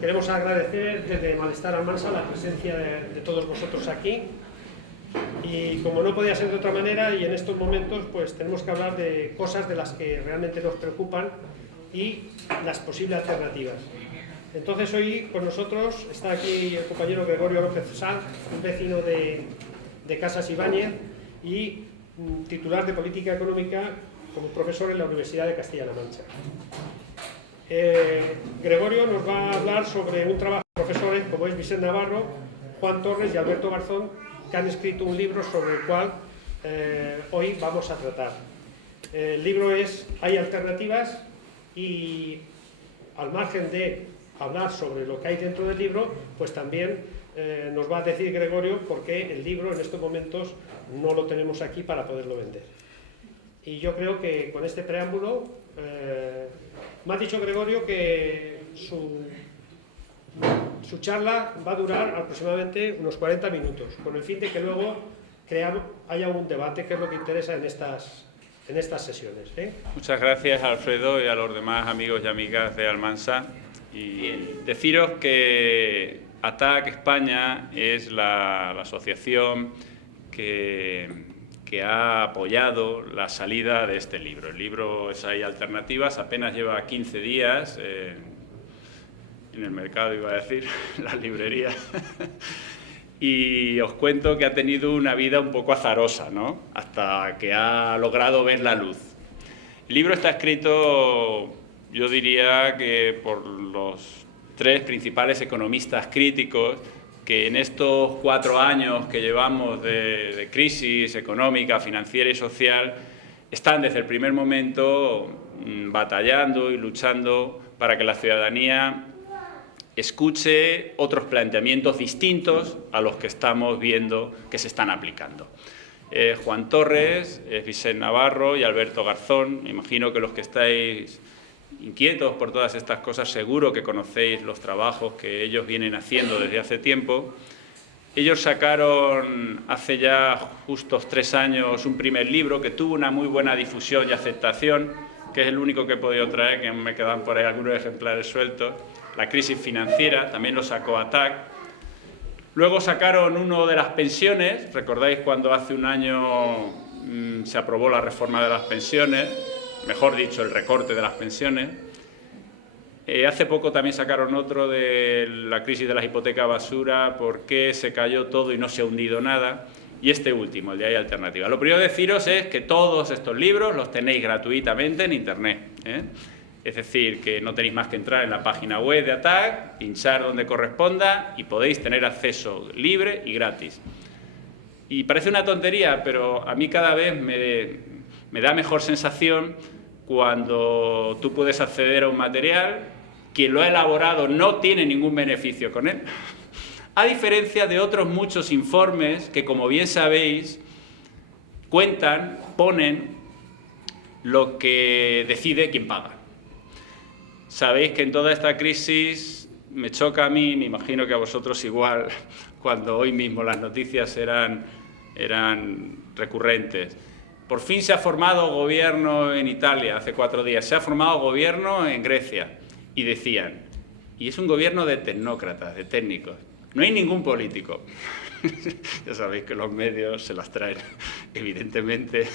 queremos agradecer desde Malestar Almansa la presencia de todos vosotros aquí. Y como no podía ser de otra manera, y en estos momentos pues tenemos que hablar de cosas de las que realmente nos preocupan y las posibles alternativas. Entonces hoy con nosotros está aquí el compañero Gregorio López Sanz, un vecino de Casas Ibáñez y titular de Política Económica como profesor en la Universidad de Castilla-La Mancha. Gregorio nos va a hablar sobre un trabajo de profesores como es Vicente Navarro, Juan Torres y Alberto Garzón, que han escrito un libro sobre el cual hoy vamos a tratar. El libro es Hay alternativas, y al margen de hablar sobre lo que hay dentro del libro, pues también nos va a decir Gregorio por qué el libro en estos momentos no lo tenemos aquí para poderlo vender. Y yo creo que con este preámbulo me ha dicho Gregorio que su charla va a durar aproximadamente unos 40 minutos, con el fin de que luego haya un debate, que es lo que interesa en estas sesiones. Muchas gracias, Alfredo, y a los demás amigos y amigas de Almansa. Y deciros que ATAC España es la asociación que ha apoyado la salida de este libro. El libro es Hay alternativas, apenas lleva 15 días en el mercado, iba a decir, en las librerías. Y os cuento que ha tenido una vida un poco azarosa, ¿no? Hasta que ha logrado ver la luz. El libro está escrito, yo diría que por los 3 principales economistas críticos que en estos 4 años que llevamos de crisis económica, financiera y social, están desde el primer momento batallando y luchando para que la ciudadanía escuche otros planteamientos distintos a los que estamos viendo que se están aplicando. Juan Torres, Vicente Navarro y Alberto Garzón. Me imagino que los que estáis inquietos por todas estas cosas seguro que conocéis los trabajos que ellos vienen haciendo desde hace tiempo. Ellos sacaron hace ya justos 3 años un primer libro que tuvo una muy buena difusión y aceptación, que es el único que he podido traer, que me quedan por ahí algunos ejemplares sueltos. La crisis financiera, también lo sacó ATAC. Luego sacaron uno de las pensiones. ¿Recordáis cuando hace un año se aprobó la reforma de las pensiones? Mejor dicho, el recorte de las pensiones. Hace poco también sacaron otro de la crisis de las hipotecas basura, por qué se cayó todo y no se ha hundido nada. Y este último, el de Hay alternativas. Lo primero que deciros es que todos estos libros los tenéis gratuitamente en Internet, Es decir, que no tenéis más que entrar en la página web de ATAC, pinchar donde corresponda y podéis tener acceso libre y gratis. Y parece una tontería, pero a mí cada vez me da mejor sensación cuando tú puedes acceder a un material, quien lo ha elaborado no tiene ningún beneficio con él, a diferencia de otros muchos informes que, como bien sabéis, cuentan, ponen lo que decide quien paga. Sabéis que en toda esta crisis me choca a mí, me imagino que a vosotros igual, cuando hoy mismo las noticias eran recurrentes. Por fin se ha formado gobierno en Italia, hace 4 días, se ha formado gobierno en Grecia, y decían, y es un gobierno de tecnócratas, de técnicos, no hay ningún político. Ya sabéis que los medios se las traen. Evidentemente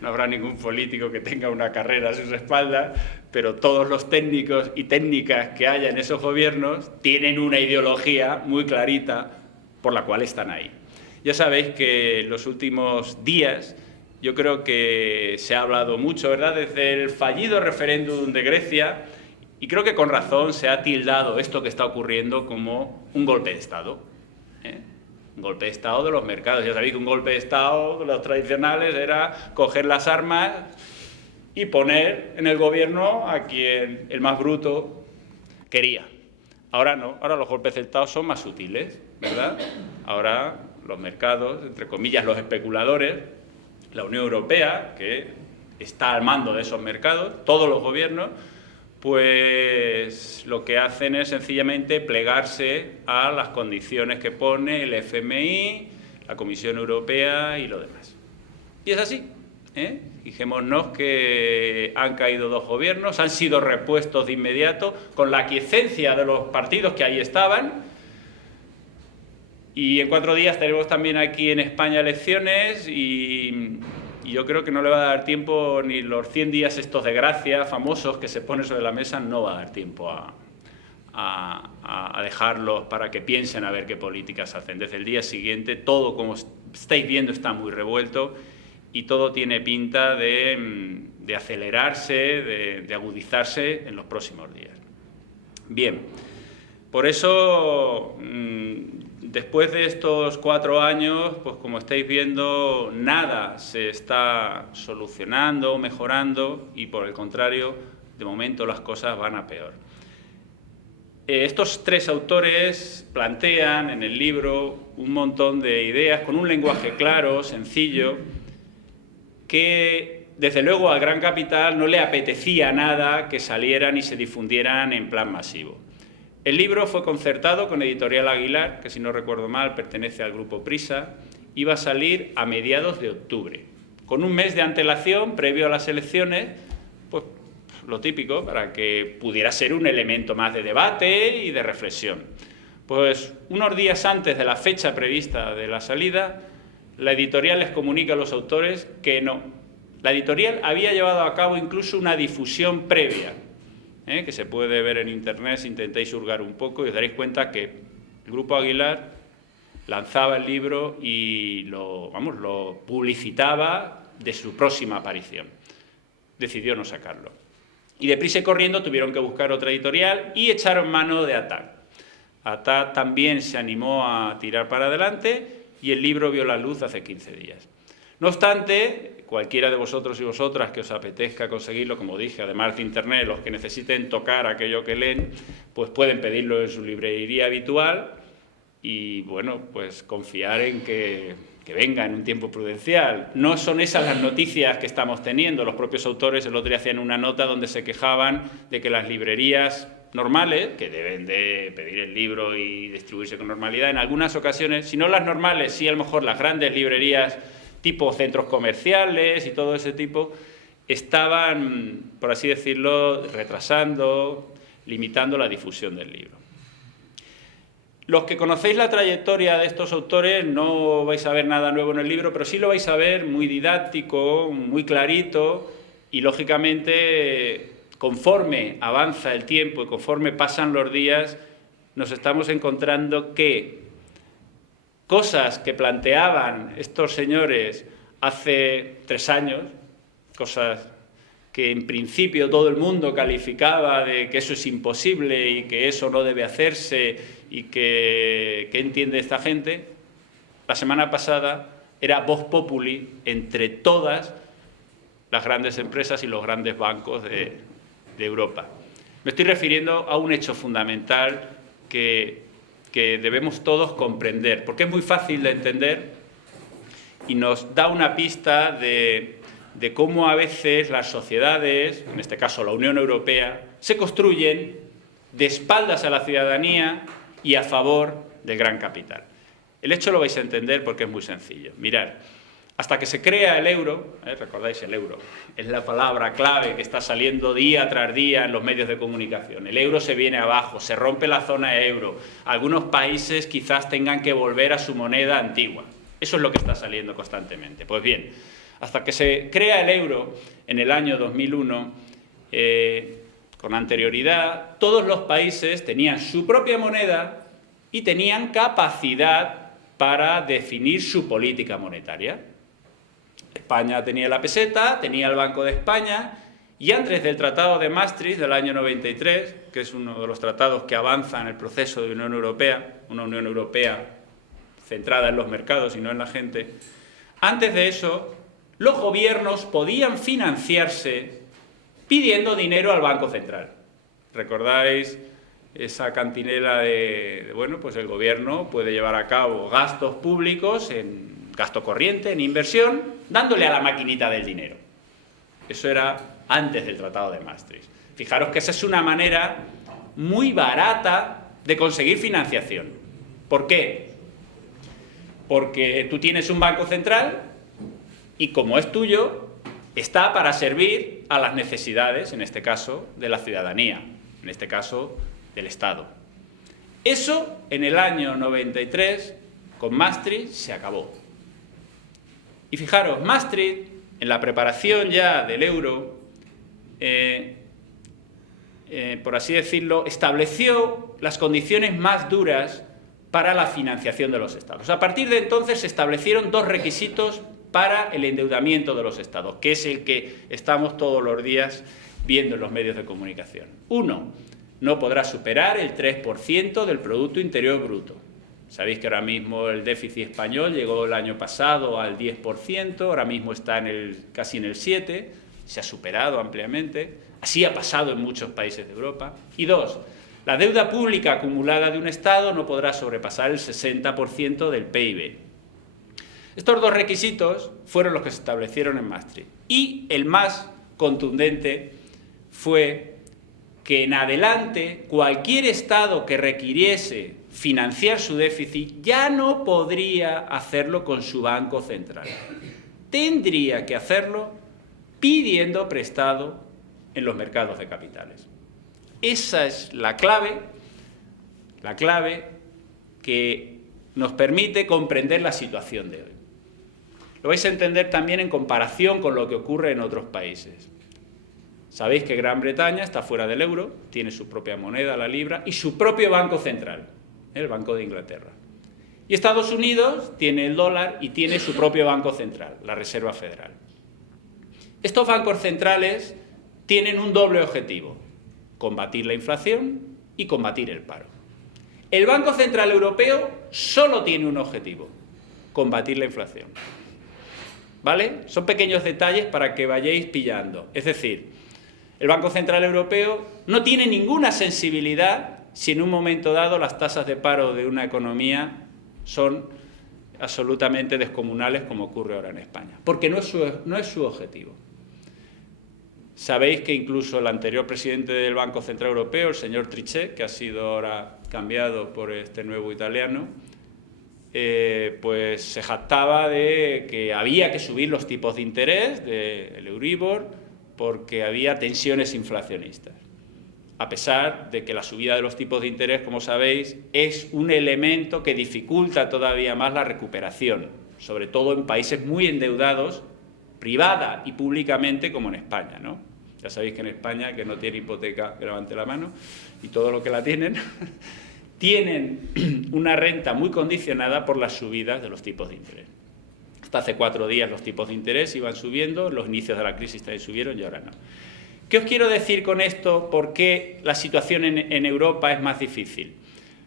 no habrá ningún político que tenga una carrera a sus espaldas, pero todos los técnicos y técnicas que haya en esos gobiernos tienen una ideología muy clarita por la cual están ahí. Ya sabéis que en los últimos días yo creo que se ha hablado mucho, ¿verdad?, desde el fallido referéndum de Grecia, y creo que con razón se ha tildado esto que está ocurriendo como un golpe de Estado, Un golpe de Estado de los mercados. Ya sabéis que un golpe de Estado de los tradicionales era coger las armas y poner en el gobierno a quien el más bruto quería. Ahora no, ahora los golpes de Estado son más sutiles, ¿verdad? Ahora los mercados, entre comillas los especuladores, la Unión Europea, que está al mando de esos mercados, todos los gobiernos, pues lo que hacen es sencillamente plegarse a las condiciones que pone el FMI, la Comisión Europea y lo demás. Y es así. Fijémonos que han caído 2 gobiernos, han sido repuestos de inmediato, con la aquiescencia de los partidos que ahí estaban. Y en 4 días tenemos también aquí en España elecciones y yo creo que no le va a dar tiempo ni los 100 días estos de gracia famosos que se ponen sobre la mesa, no va a dar tiempo a dejarlos para que piensen a ver qué políticas hacen. Desde el día siguiente todo, como estáis viendo, está muy revuelto y todo tiene pinta de acelerarse, de agudizarse en los próximos días. Bien, por eso, después de estos 4 años, pues como estáis viendo, nada se está solucionando, mejorando y por el contrario, de momento las cosas van a peor. Estos 3 autores plantean en el libro un montón de ideas con un lenguaje claro, sencillo, que desde luego al Gran Capital no le apetecía nada que salieran y se difundieran en plan masivo. El libro fue concertado con Editorial Aguilar, que si no recuerdo mal pertenece al grupo Prisa, iba a salir a mediados de octubre, con un mes de antelación previo a las elecciones, pues lo típico, para que pudiera ser un elemento más de debate y de reflexión. Pues unos días antes de la fecha prevista de la salida, la editorial les comunica a los autores que no. La editorial había llevado a cabo incluso una difusión previa, que se puede ver en internet si intentáis hurgar un poco y os daréis cuenta que el Grupo Aguilar lanzaba el libro y lo publicitaba de su próxima aparición. Decidió no sacarlo. Y deprisa y corriendo tuvieron que buscar otra editorial y echaron mano de ATAC. ATAC también se animó a tirar para adelante y el libro vio la luz hace 15 días. No obstante, cualquiera de vosotros y vosotras que os apetezca conseguirlo, como dije, además de internet, los que necesiten tocar aquello que leen, pues pueden pedirlo en su librería habitual y, bueno, pues confiar en que venga en un tiempo prudencial. No son esas las noticias que estamos teniendo. Los propios autores el otro día hacían una nota donde se quejaban de que las librerías normales, que deben de pedir el libro y distribuirse con normalidad, en algunas ocasiones, si no las normales, sí a lo mejor las grandes librerías tipo centros comerciales y todo ese tipo, estaban, por así decirlo, retrasando, limitando la difusión del libro. Los que conocéis la trayectoria de estos autores no vais a ver nada nuevo en el libro, pero sí lo vais a ver muy didáctico, muy clarito y, lógicamente, conforme avanza el tiempo y conforme pasan los días, nos estamos encontrando que cosas que planteaban estos señores hace 3 años, cosas que en principio todo el mundo calificaba de que eso es imposible y que eso no debe hacerse y que ¿qué entiende esta gente? La semana pasada era vox populi entre todas las grandes empresas y los grandes bancos de Europa. Me estoy refiriendo a un hecho fundamental que debemos todos comprender, porque es muy fácil de entender y nos da una pista de cómo a veces las sociedades, en este caso la Unión Europea, se construyen de espaldas a la ciudadanía y a favor del gran capital. El hecho lo vais a entender porque es muy sencillo. Mirad, hasta que se crea el euro, recordáis el euro, es la palabra clave que está saliendo día tras día en los medios de comunicación. El euro se viene abajo, se rompe la zona euro, algunos países quizás tengan que volver a su moneda antigua. Eso es lo que está saliendo constantemente. Pues bien, hasta que se crea el euro en el año 2001, con anterioridad, todos los países tenían su propia moneda y tenían capacidad para definir su política monetaria. España tenía la peseta, tenía el Banco de España y antes del Tratado de Maastricht del año 93, que es uno de los tratados que avanza en el proceso de Unión Europea, una Unión Europea centrada en los mercados y no en la gente, antes de eso los gobiernos podían financiarse pidiendo dinero al Banco Central. ¿Recordáis esa cantinela bueno, pues el gobierno puede llevar a cabo gastos públicos en gasto corriente, en inversión, dándole a la maquinita del dinero? Eso era antes del Tratado de Maastricht. Fijaros que esa es una manera muy barata de conseguir financiación. ¿Por qué? Porque tú tienes un banco central y como es tuyo, está para servir a las necesidades, en este caso, de la ciudadanía, en este caso, del Estado. Eso, en el año 93, con Maastricht, se acabó. Y fijaros, Maastricht, en la preparación ya del euro, por así decirlo, estableció las condiciones más duras para la financiación de los Estados. A partir de entonces se establecieron dos requisitos para el endeudamiento de los Estados, que es el que estamos todos los días viendo en los medios de comunicación. Uno, no podrá superar el 3% del Producto Interior Bruto. Sabéis que ahora mismo el déficit español llegó el año pasado al 10%, ahora mismo está casi en el 7%, se ha superado ampliamente. Así ha pasado en muchos países de Europa. Y dos, la deuda pública acumulada de un Estado no podrá sobrepasar el 60% del PIB. Estos dos requisitos fueron los que se establecieron en Maastricht. Y el más contundente fue que en adelante cualquier Estado que requiriese financiar su déficit ya no podría hacerlo con su Banco Central. Tendría que hacerlo pidiendo prestado en los mercados de capitales. Esa es la clave que nos permite comprender la situación de hoy. Lo vais a entender también en comparación con lo que ocurre en otros países. Sabéis que Gran Bretaña está fuera del euro, tiene su propia moneda, la libra, y su propio Banco Central, el Banco de Inglaterra. Y Estados Unidos tiene el dólar y tiene su propio Banco Central, la Reserva Federal. Estos bancos centrales tienen un doble objetivo: combatir la inflación y combatir el paro. El Banco Central Europeo solo tiene un objetivo: combatir la inflación. ¿Vale? Son pequeños detalles para que vayáis pillando. Es decir, el Banco Central Europeo no tiene ninguna sensibilidad si en un momento dado las tasas de paro de una economía son absolutamente descomunales, como ocurre ahora en España, porque no es su objetivo. Sabéis que incluso el anterior presidente del Banco Central Europeo, el señor Trichet, que ha sido ahora cambiado por este nuevo italiano, pues se jactaba de que había que subir los tipos de interés del Euribor porque había tensiones inflacionistas. A pesar de que la subida de los tipos de interés, como sabéis, es un elemento que dificulta todavía más la recuperación, sobre todo en países muy endeudados, privada y públicamente, como en España, ¿no? Ya sabéis que en España, que no tiene hipoteca, que levante la mano, y todo lo que la tienen, tienen una renta muy condicionada por las subidas de los tipos de interés. Hasta hace 4 días los tipos de interés iban subiendo, los inicios de la crisis también subieron y ahora no. ¿Qué os quiero decir con esto? ¿Por qué la situación en Europa es más difícil?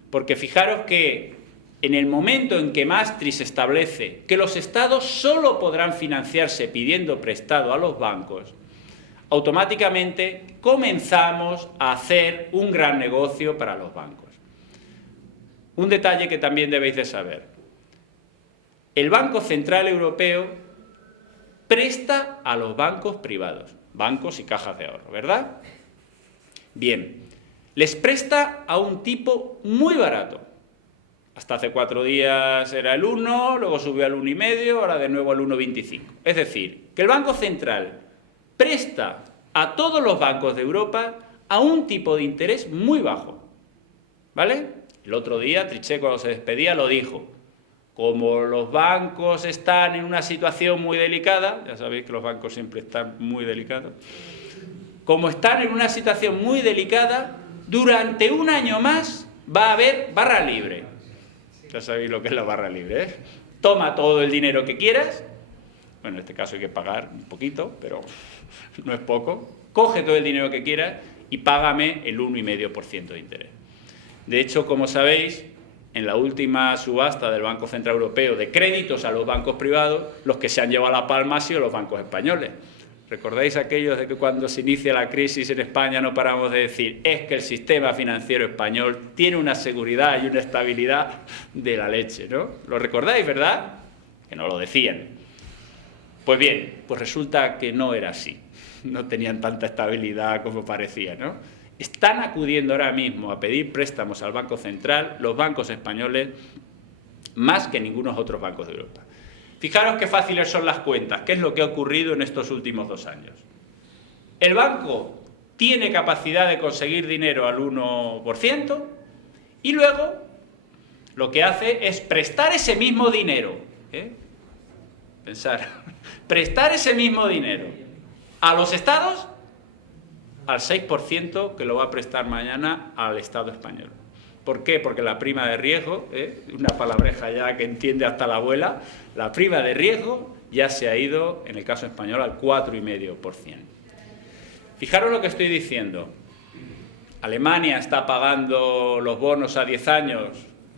Porque fijaros que en el momento en que Maastricht establece que los Estados solo podrán financiarse pidiendo prestado a los bancos, automáticamente comenzamos a hacer un gran negocio para los bancos. Un detalle que también debéis de saber: el Banco Central Europeo presta a los bancos privados, bancos y cajas de ahorro, ¿verdad? Bien, les presta a un tipo muy barato. Hasta hace 4 días era el 1, luego subió al 1,5, ahora de nuevo al 1,25. Es decir, que el Banco Central presta a todos los bancos de Europa a un tipo de interés muy bajo, ¿vale? El otro día Trichet, cuando se despedía, lo dijo: como los bancos están en una situación muy delicada, ya sabéis que los bancos siempre están muy delicados, como están en una situación muy delicada, durante un año más va a haber barra libre. Ya sabéis lo que es la barra libre, ¿eh? Toma todo el dinero que quieras, bueno, en este caso hay que pagar un poquito, pero no es poco, coge todo el dinero que quieras y págame el 1,5% de interés. De hecho, como sabéis, en la última subasta del Banco Central Europeo de créditos a los bancos privados, los que se han llevado la palma han sido los bancos españoles. ¿Recordáis aquellos de que cuando se inicia la crisis en España no paramos de decir: es que el sistema financiero español tiene una seguridad y una estabilidad de la leche, ¿no? ¿Lo recordáis, verdad? Que no lo decían. Pues bien, pues resulta que no era así. No tenían tanta estabilidad como parecía, ¿no? Están acudiendo ahora mismo a pedir préstamos al Banco Central los bancos españoles más que ningunos otros bancos de Europa. Fijaros qué fáciles son las cuentas, qué es lo que ha ocurrido en estos últimos 2 años. El banco tiene capacidad de conseguir dinero al 1% y luego lo que hace es prestar ese mismo dinero. Pensar, prestar ese mismo dinero a los estados al 6% que lo va a prestar mañana al Estado español. ¿Por qué? Porque la prima de riesgo, una palabreja ya que entiende hasta la abuela, la prima de riesgo ya se ha ido, en el caso español, al 4,5%. Fijaros lo que estoy diciendo. Alemania está pagando los bonos a 10 años,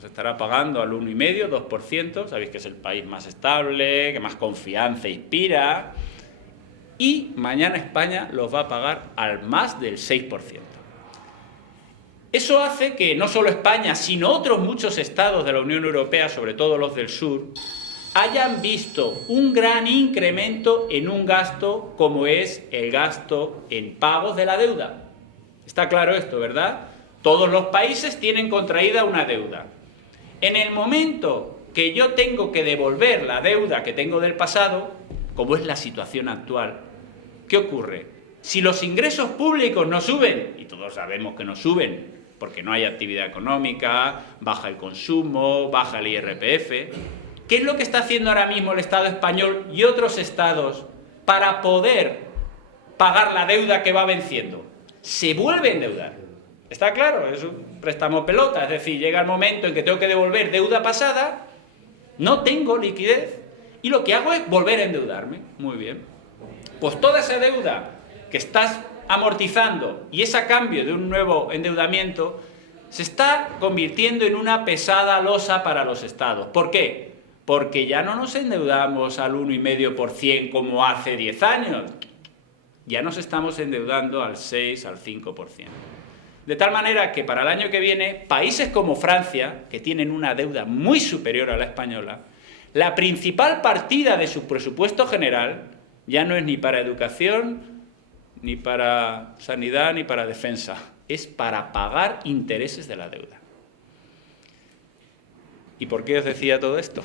se estará pagando al 1,5%, 2%, sabéis que es el país más estable, que más confianza inspira, y mañana España los va a pagar al más del 6%. Eso hace que no solo España, sino otros muchos estados de la Unión Europea, sobre todo los del sur, hayan visto un gran incremento en un gasto como es el gasto en pagos de la deuda. Está claro esto, ¿verdad? Todos los países tienen contraída una deuda. En el momento que yo tengo que devolver la deuda que tengo del pasado, como es la situación actual, ¿qué ocurre? Si los ingresos públicos no suben, y todos sabemos que no suben, porque no hay actividad económica, baja el consumo, baja el IRPF, ¿qué es lo que está haciendo ahora mismo el Estado español y otros estados para poder pagar la deuda que va venciendo? Se vuelve a endeudar. ¿Está claro? Es un préstamo pelota, es decir, llega el momento en que tengo que devolver deuda pasada, no tengo liquidez y lo que hago es volver a endeudarme. Muy bien. Pues toda esa deuda que estás amortizando y es a cambio de un nuevo endeudamiento se está convirtiendo en una pesada losa para los estados. ¿Por qué? Porque ya no nos endeudamos al 1,5% como hace 10 años. Ya nos estamos endeudando al 6, al 5%. De tal manera que para el año que viene, países como Francia, que tienen una deuda muy superior a la española, la principal partida de su presupuesto general ya no es ni para educación, ni para sanidad, ni para defensa. Es para pagar intereses de la deuda. ¿Y por qué os decía todo esto?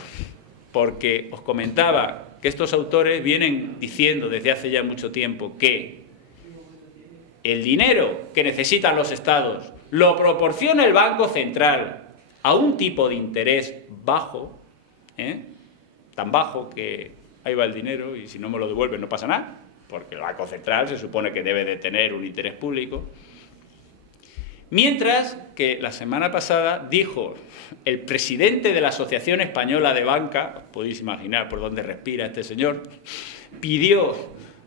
Porque os comentaba que estos autores vienen diciendo desde hace ya mucho tiempo que el dinero que necesitan los estados lo proporciona el Banco Central a un tipo de interés bajo, tan bajo que ahí va el dinero y si no me lo devuelven no pasa nada, porque el Banco Central se supone que debe de tener un interés público. Mientras que la semana pasada dijo el presidente de la Asociación Española de Banca, podéis imaginar por dónde respira este señor, pidió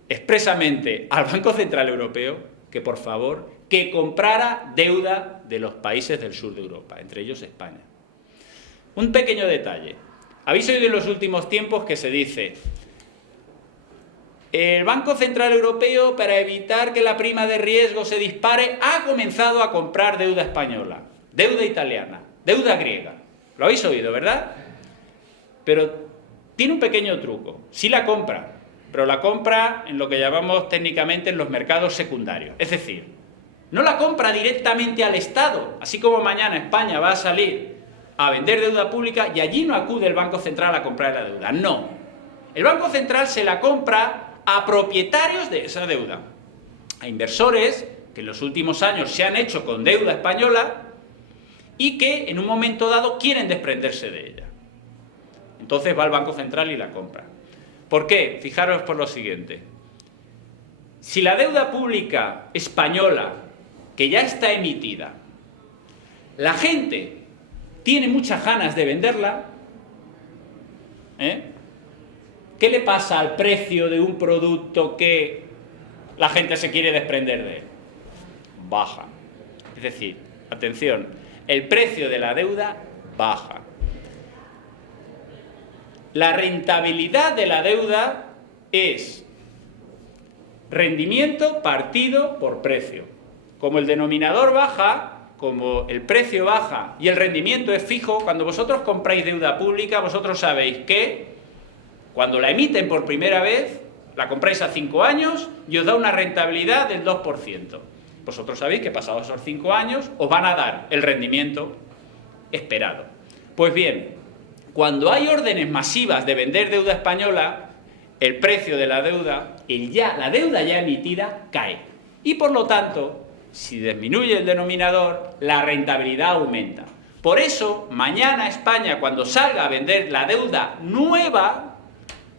expresamente al Banco Central Europeo que por favor que comprara deuda de los países del sur de Europa, entre ellos España. Un pequeño detalle. Habéis oído en los últimos tiempos que se dice: el Banco Central Europeo, para evitar que la prima de riesgo se dispare, ha comenzado a comprar deuda española, deuda italiana, deuda griega. Lo habéis oído, ¿verdad? Pero tiene un pequeño truco. Sí la compra, pero la compra en lo que llamamos técnicamente en los mercados secundarios. Es decir, no la compra directamente al Estado, así como mañana España va a salir a vender deuda pública y allí no acude el Banco Central a comprar la deuda. No. El Banco Central se la compra a propietarios de esa deuda, a inversores que en los últimos años se han hecho con deuda española y que en un momento dado quieren desprenderse de ella. Entonces va al Banco Central y la compra. ¿Por qué? Fijaros por lo siguiente. Si la deuda pública española, que ya está emitida, la gente tiene muchas ganas de venderla, ¿qué le pasa al precio de un producto que la gente se quiere desprender de él? Baja. Es decir, atención, el precio de la deuda baja. La rentabilidad de la deuda es rendimiento partido por precio. Como el denominador baja, como el precio baja y el rendimiento es fijo, cuando vosotros compráis deuda pública, vosotros sabéis que cuando la emiten por primera vez, la compráis a 5 años y os da una rentabilidad del 2%. Vosotros sabéis que pasados esos 5 años os van a dar el rendimiento esperado. Pues bien, cuando hay órdenes masivas de vender deuda española, el precio de la deuda, la deuda ya emitida, cae. Y por lo tanto, si disminuye el denominador, la rentabilidad aumenta. Por eso, mañana España, cuando salga a vender la deuda nueva,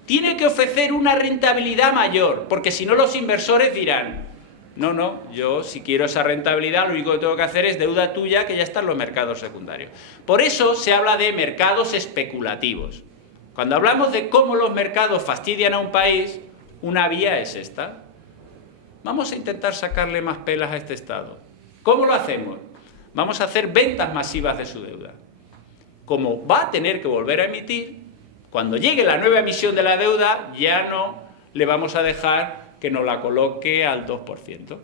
tiene que ofrecer una rentabilidad mayor, porque si no los inversores dirán, no, yo si quiero esa rentabilidad lo único que tengo que hacer es deuda tuya que ya está en los mercados secundarios. Por eso se habla de mercados especulativos. Cuando hablamos de cómo los mercados fastidian a un país, una vía es esta. Vamos a intentar sacarle más pelas a este Estado. ¿Cómo lo hacemos? Vamos a hacer ventas masivas de su deuda. Como va a tener que volver a emitir, cuando llegue la nueva emisión de la deuda, ya no le vamos a dejar que nos la coloque al 2%.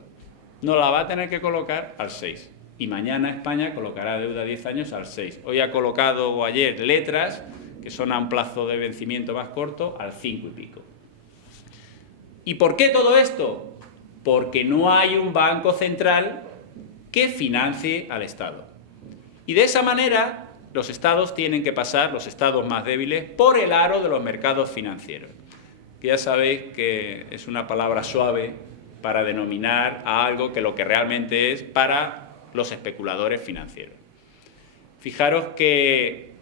Nos la va a tener que colocar al 6%. Y mañana España colocará deuda a 10 años al 6%. Hoy ha colocado, o ayer, letras, que son a un plazo de vencimiento más corto, al 5 y pico. ¿Y por qué todo esto? Porque no hay un banco central que financie al Estado. Y de esa manera, los estados tienen que pasar, los estados más débiles, por el aro de los mercados financieros. Que ya sabéis que es una palabra suave para denominar a algo que lo que realmente es para los especuladores financieros. Fijaros que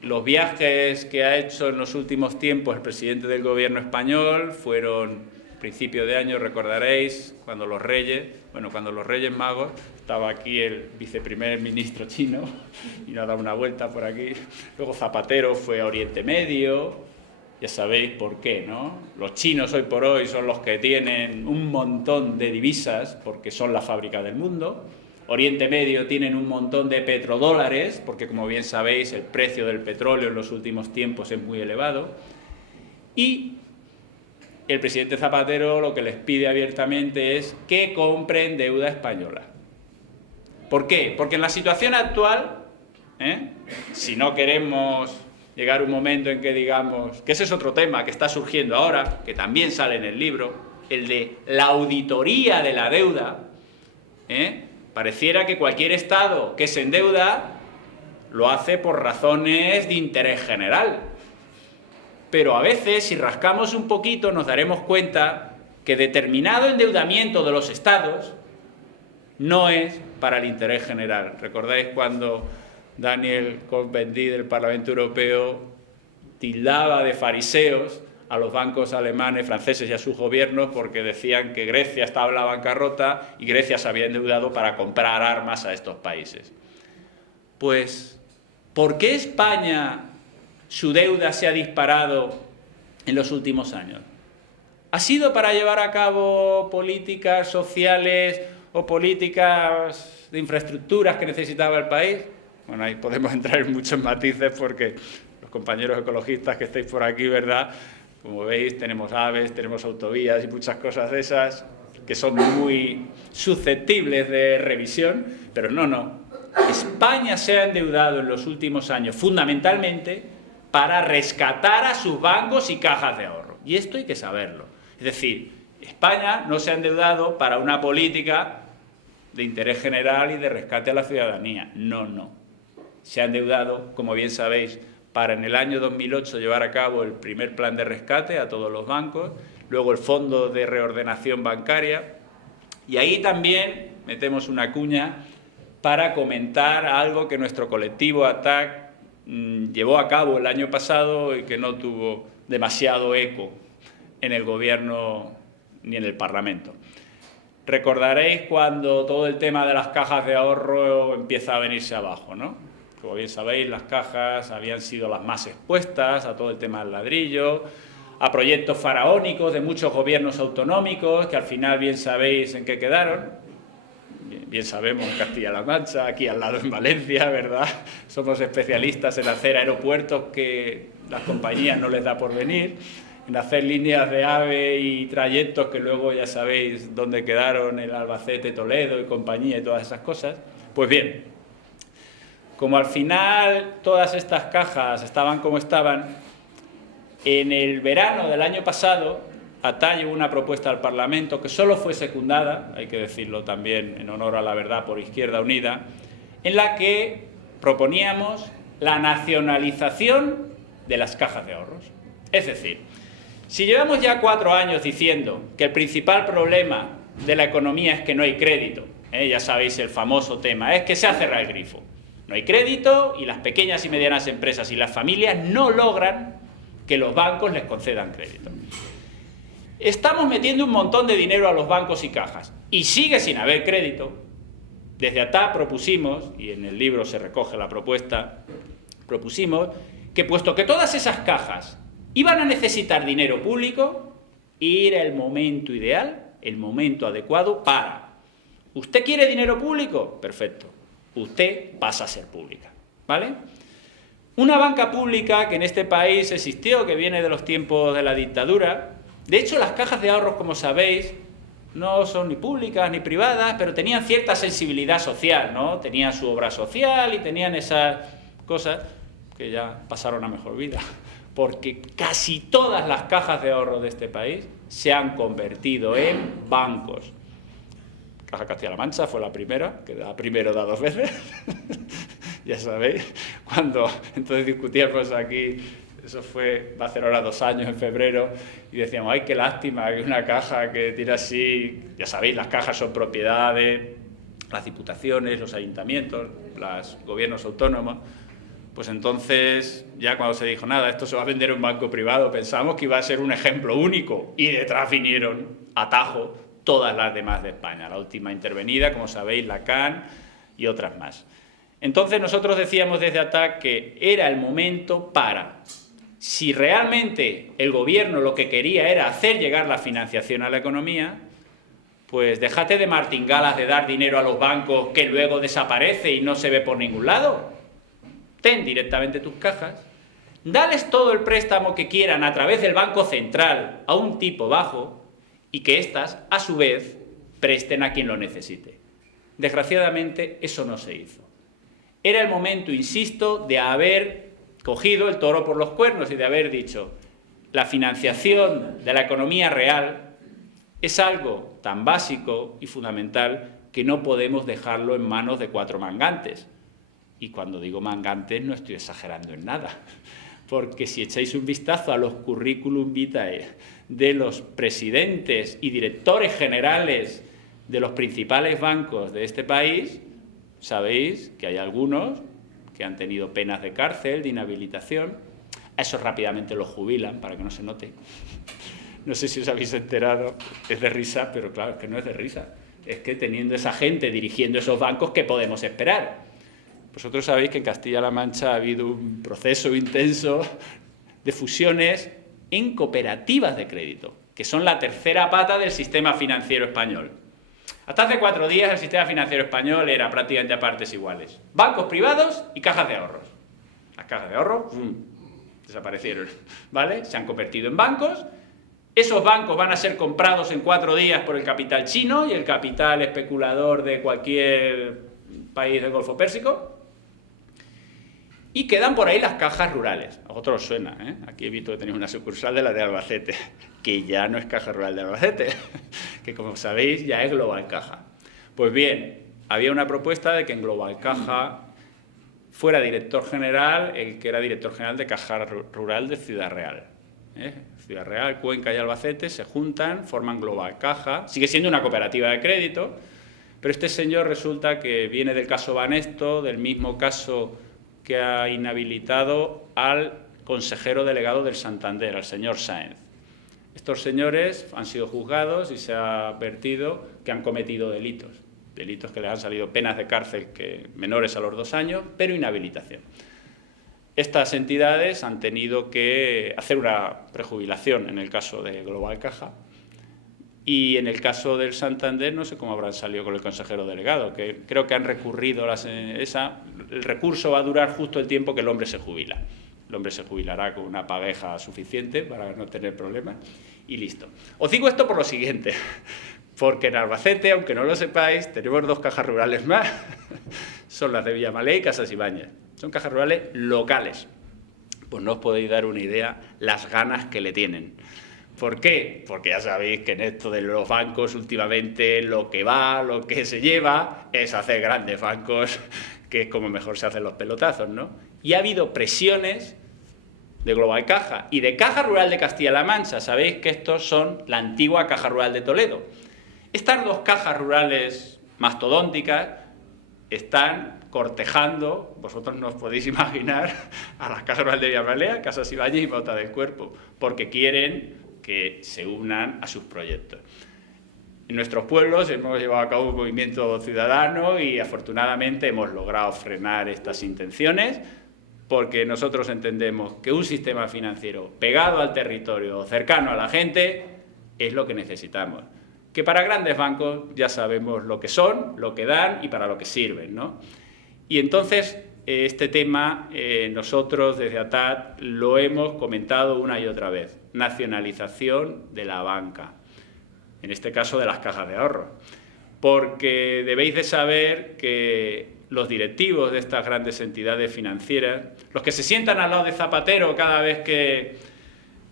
los viajes que ha hecho en los últimos tiempos el presidente del gobierno español fueron a principio de año, recordaréis, cuando los Reyes Magos, estaba aquí el viceprimer ministro chino y nos ha dado una vuelta por aquí. Luego Zapatero fue a Oriente Medio, ya sabéis por qué, ¿no? Los chinos hoy por hoy son los que tienen un montón de divisas porque son la fábrica del mundo. Oriente Medio tienen un montón de petrodólares porque, como bien sabéis, el precio del petróleo en los últimos tiempos es muy elevado. Y el presidente Zapatero lo que les pide abiertamente es que compren deuda española. ¿Por qué? Porque en la situación actual, si no queremos llegar a un momento en que digamos, que ese es otro tema que está surgiendo ahora, que también sale en el libro, el de la auditoría de la deuda, pareciera que cualquier Estado que se endeuda lo hace por razones de interés general. Pero a veces, si rascamos un poquito, nos daremos cuenta que determinado endeudamiento de los Estados no es para el interés general. ¿Recordáis cuando Daniel Cohn-Bendit del Parlamento Europeo tildaba de fariseos a los bancos alemanes, franceses y a sus gobiernos porque decían que Grecia estaba en la bancarrota y Grecia se había endeudado para comprar armas a estos países? Pues, ¿por qué España, su deuda se ha disparado en los últimos años? ¿Ha sido para llevar a cabo políticas sociales o políticas de infraestructuras que necesitaba el país? Bueno, ahí podemos entrar en muchos matices porque los compañeros ecologistas que estáis por aquí, ¿verdad? Como veis, tenemos aves, tenemos autovías y muchas cosas de esas que son muy susceptibles de revisión, pero no. España se ha endeudado en los últimos años fundamentalmente para rescatar a sus bancos y cajas de ahorro. Y esto hay que saberlo. Es decir, España no se ha endeudado para una política de interés general y de rescate a la ciudadanía. No. Se ha endeudado, como bien sabéis, para en el año 2008 llevar a cabo el primer plan de rescate a todos los bancos, luego el Fondo de Reordenación Bancaria, y ahí también metemos una cuña para comentar algo que nuestro colectivo ATAC llevó a cabo el año pasado y que no tuvo demasiado eco en el Gobierno ni en el Parlamento. Recordaréis cuando todo el tema de las cajas de ahorro empieza a venirse abajo, ¿no? Como bien sabéis, las cajas habían sido las más expuestas a todo el tema del ladrillo, a proyectos faraónicos de muchos gobiernos autonómicos, que al final bien sabéis en qué quedaron. Bien sabemos en Castilla-La Mancha, aquí al lado en Valencia, ¿verdad? Somos especialistas en hacer aeropuertos que las compañías no les da por venir, en hacer líneas de AVE y trayectos que luego ya sabéis dónde quedaron, el Albacete, Toledo y compañía y todas esas cosas. Pues bien, como al final todas estas cajas estaban como estaban, en el verano del año pasado, ATAC llevó una propuesta al Parlamento que solo fue secundada, hay que decirlo también en honor a la verdad, por Izquierda Unida, en la que proponíamos la nacionalización de las cajas de ahorros. Es decir, si llevamos ya 4 años diciendo que el principal problema de la economía es que no hay crédito, ya sabéis el famoso tema, es que se ha cerrado el grifo. No hay crédito y las pequeñas y medianas empresas y las familias no logran que los bancos les concedan crédito. Estamos metiendo un montón de dinero a los bancos y cajas y sigue sin haber crédito. Desde ATA propusimos, y en el libro se recoge la propuesta, propusimos que puesto que todas esas cajas iban a necesitar dinero público, era el momento ideal, el momento adecuado para... ¿Usted quiere dinero público? Perfecto. Usted pasa a ser pública, ¿vale? Una banca pública que en este país existió, que viene de los tiempos de la dictadura. De hecho, las cajas de ahorros, como sabéis, no son ni públicas ni privadas, pero tenían cierta sensibilidad social, ¿no? Tenían su obra social y tenían esas cosas que ya pasaron a mejor vida, porque casi todas las cajas de ahorros de este país se han convertido en bancos. Caja Castilla-La Mancha fue la primera, que da primero da 2 veces, ya sabéis, cuando entonces discutíamos aquí, eso fue, va a hacer ahora 2 años, en febrero, y decíamos, ay, qué lástima que una caja que tira así, ya sabéis, las cajas son propiedad de las diputaciones, los ayuntamientos, los gobiernos autónomos. Pues entonces, ya cuando se dijo, nada, esto se va a vender en un banco privado, pensamos que iba a ser un ejemplo único, y detrás vinieron a tajo todas las demás de España. La última intervenida, como sabéis, la CAN y otras más. Entonces nosotros decíamos desde ATA que era el momento para, si realmente el gobierno lo que quería era hacer llegar la financiación a la economía, pues déjate de martingalas de dar dinero a los bancos que luego desaparece y no se ve por ningún lado. Ten directamente tus cajas, dales todo el préstamo que quieran a través del Banco Central a un tipo bajo y que éstas, a su vez, presten a quien lo necesite. Desgraciadamente, eso no se hizo. Era el momento, insisto, de haber cogido el toro por los cuernos y de haber dicho, la financiación de la economía real es algo tan básico y fundamental que no podemos dejarlo en manos de 4 mangantes. Y cuando digo mangantes no estoy exagerando en nada, porque si echáis un vistazo a los currículum vitae de los presidentes y directores generales de los principales bancos de este país, sabéis que hay algunos que han tenido penas de cárcel, de inhabilitación. A esos rápidamente los jubilan para que no se note. No sé si os habéis enterado, es de risa, pero claro, es que no es de risa. Es que teniendo esa gente dirigiendo esos bancos, ¿qué podemos esperar? Vosotros sabéis que en Castilla-La Mancha ha habido un proceso intenso de fusiones en cooperativas de crédito, que son la tercera pata del sistema financiero español. Hasta hace 4 días el sistema financiero español era prácticamente a partes iguales. Bancos privados y cajas de ahorros. Las cajas de ahorros desaparecieron, ¿vale? Se han convertido en bancos. Esos bancos van a ser comprados en 4 días por el capital chino y el capital especulador de cualquier país del Golfo Pérsico. Y quedan por ahí las cajas rurales. A vosotros os suena, ¿eh? Aquí he visto que tenéis una sucursal de la de Albacete, que ya no es Caja Rural de Albacete, que como sabéis ya es Global Caja. Pues bien, había una propuesta de que en Global Caja fuera director general el que era director general de Caja Rural de Ciudad Real. Ciudad Real, Cuenca y Albacete se juntan, forman Global Caja, sigue siendo una cooperativa de crédito, pero este señor resulta que viene del caso Banesto, del mismo caso que ha inhabilitado al consejero delegado del Santander, al señor Sáenz. Estos señores han sido juzgados y se ha advertido que han cometido delitos que les han salido penas de cárcel que menores a los 2 años, pero inhabilitación. Estas entidades han tenido que hacer una prejubilación en el caso de Global Caja y en el caso del Santander no sé cómo habrán salido con el consejero delegado, que creo que han recurrido el recurso va a durar justo el tiempo que el hombre se jubila. El hombre se jubilará con una pagueja suficiente para no tener problemas y listo. Os digo esto por lo siguiente, porque en Albacete, aunque no lo sepáis, tenemos 2 cajas rurales más, son las de Villamalé y Casas Ibáñez. Son cajas rurales locales. Pues no os podéis dar una idea las ganas que le tienen. ¿Por qué? Porque ya sabéis que en esto de los bancos últimamente lo que se lleva es hacer grandes bancos, que es como mejor se hacen los pelotazos, ¿no? Y ha habido presiones de Global Caja y de Caja Rural de Castilla-La Mancha. Sabéis que estos son la antigua Caja Rural de Toledo. Estas dos cajas rurales mastodónticas están cortejando, vosotros no os podéis imaginar, a las Cajas Rurales de Villarreal, Casas Ibáñez y Mota del Cuerpo, porque quieren que se unan a sus proyectos. En nuestros pueblos hemos llevado a cabo un movimiento ciudadano y afortunadamente hemos logrado frenar estas intenciones, porque nosotros entendemos que un sistema financiero pegado al territorio, cercano a la gente, es lo que necesitamos. Que para grandes bancos ya sabemos lo que son, lo que dan y para lo que sirven, ¿no? Y entonces este tema nosotros desde ATAD lo hemos comentado una y otra vez. Nacionalización de la banca, en este caso de las cajas de ahorro. Porque debéis de saber que los directivos de estas grandes entidades financieras, los que se sientan al lado de Zapatero cada vez que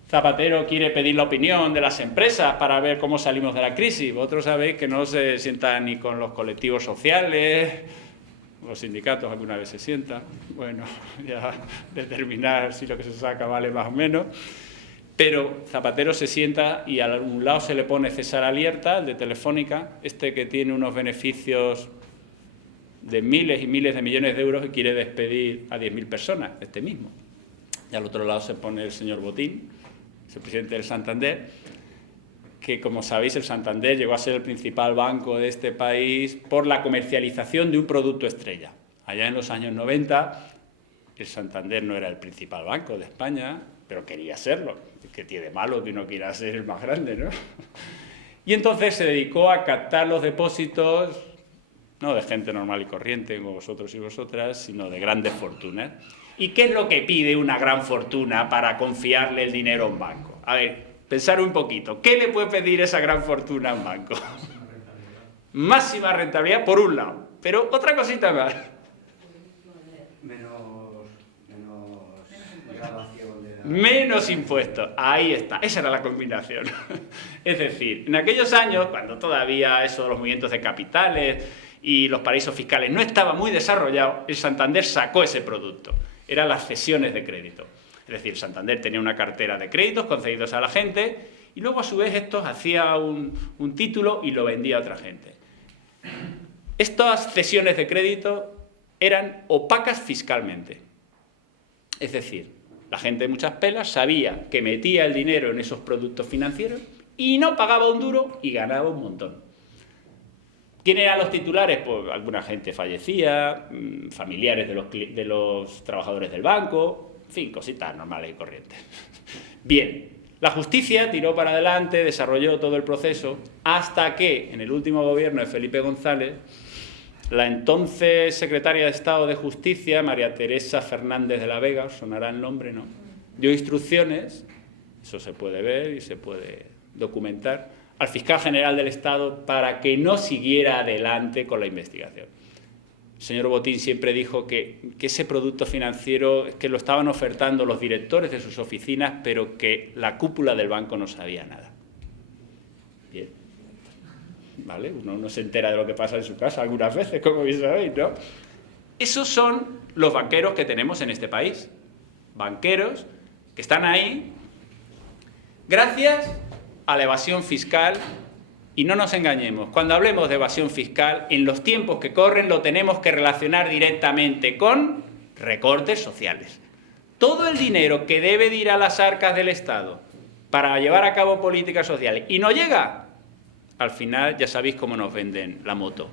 Zapatero quiere pedir la opinión de las empresas para ver cómo salimos de la crisis. Vosotros sabéis que no se sientan ni con los colectivos sociales, los sindicatos alguna vez se sientan. Bueno, ya determinar si lo que se saca vale más o menos. Pero Zapatero se sienta y a un lado se le pone César Alierta, el de Telefónica, este que tiene unos beneficios de miles y miles de millones de euros y quiere despedir a 10.000 personas, este mismo. Y al otro lado se pone el señor Botín, el presidente del Santander, que como sabéis el Santander llegó a ser el principal banco de este país por la comercialización de un producto estrella. Allá en los años 90 el Santander no era el principal banco de España, pero quería serlo. ¿Qué tiene de malo que uno quiera ser el más grande, no? Y entonces se dedicó a captar los depósitos, no de gente normal y corriente como vosotros y vosotras, sino de grandes fortunas. ¿Y qué es lo que pide una gran fortuna para confiarle el dinero a un banco? A ver, pensar un poquito. ¿Qué le puede pedir esa gran fortuna a un banco? Máxima rentabilidad por un lado, pero otra cosita más. Menos impuestos. Ahí está, esa era la combinación. Es decir, en aquellos años, cuando todavía eso de los movimientos de capitales y los paraísos fiscales no estaba muy desarrollado, el Santander sacó ese producto. Eran las cesiones de crédito. Es decir, Santander tenía una cartera de créditos concedidos a la gente y luego a su vez estos hacía un título y lo vendía a otra gente. Estas cesiones de crédito eran opacas fiscalmente. Es decir, la gente de muchas pelas sabía que metía el dinero en esos productos financieros y no pagaba un duro y ganaba un montón. ¿Quién eran los titulares? Pues alguna gente fallecía, familiares de los trabajadores del banco, en fin, cositas normales y corrientes. Bien, la justicia tiró para adelante, desarrolló todo el proceso, hasta que en el último gobierno de Felipe González, la entonces secretaria de Estado de Justicia, María Teresa Fernández de la Vega, os sonará el nombre, ¿no?, dio instrucciones, eso se puede ver y se puede documentar, al fiscal general del Estado para que no siguiera adelante con la investigación. El señor Botín siempre dijo que ese producto financiero es que lo estaban ofertando los directores de sus oficinas, pero que la cúpula del banco no sabía nada. Bien. ¿Vale? Uno no se entera de lo que pasa en su casa algunas veces, como bien sabéis, ¿no? Esos son los banqueros que tenemos en este país. Banqueros que están ahí gracias a la evasión fiscal. Y no nos engañemos, cuando hablemos de evasión fiscal, en los tiempos que corren lo tenemos que relacionar directamente con recortes sociales. Todo el dinero que debe de ir a las arcas del Estado para llevar a cabo políticas sociales y no llega, al final ya sabéis cómo nos venden la moto.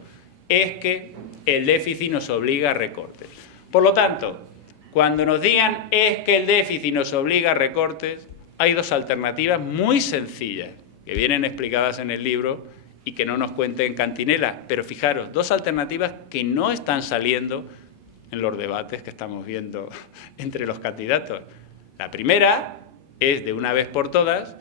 Es que el déficit nos obliga a recortes. Por lo tanto, cuando nos digan es que el déficit nos obliga a recortes, hay dos alternativas muy sencillas que vienen explicadas en el libro y que no nos cuenten cantinelas. Pero fijaros, dos alternativas que no están saliendo en los debates que estamos viendo entre los candidatos. La primera es, de una vez por todas,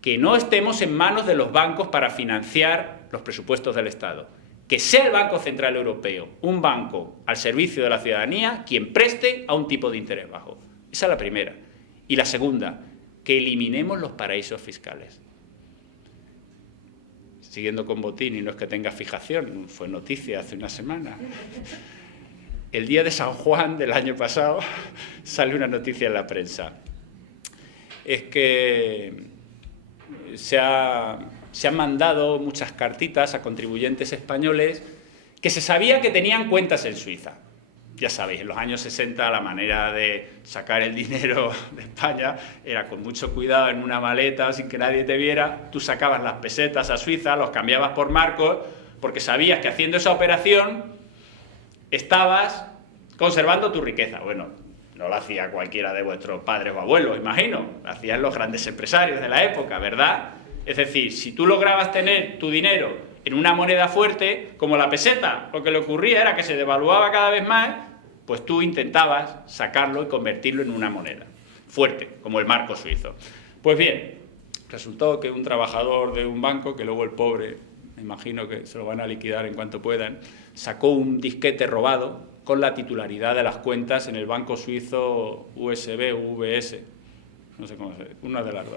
que no estemos en manos de los bancos para financiar los presupuestos del Estado. Que sea el Banco Central Europeo, un banco al servicio de la ciudadanía, quien preste a un tipo de interés bajo. Esa es la primera. Y la segunda, que eliminemos los paraísos fiscales. Siguiendo con Botín, y no es que tenga fijación, fue noticia hace una semana. el día de San Juan del año pasado sale una noticia en la prensa. Es que se han mandado muchas cartitas a contribuyentes españoles que se sabía que tenían cuentas en Suiza. Ya sabéis, en los años 60 la manera de sacar el dinero de España era con mucho cuidado en una maleta sin que nadie te viera. Tú sacabas las pesetas a Suiza, los cambiabas por marcos, porque sabías que haciendo esa operación estabas conservando tu riqueza. Bueno, no lo hacía cualquiera de vuestros padres o abuelos, imagino. Lo hacían los grandes empresarios de la época, ¿verdad? Es decir, si tú lograbas tener tu dinero en una moneda fuerte, como la peseta, lo que le ocurría era que se devaluaba cada vez más, pues tú intentabas sacarlo y convertirlo en una moneda fuerte, como el marco suizo. Pues bien, resultó que un trabajador de un banco, que luego el pobre, me imagino que se lo van a liquidar en cuanto puedan, sacó un disquete robado con la titularidad de las cuentas en el banco suizo USB, UBS, no sé cómo se dice, una de las dos.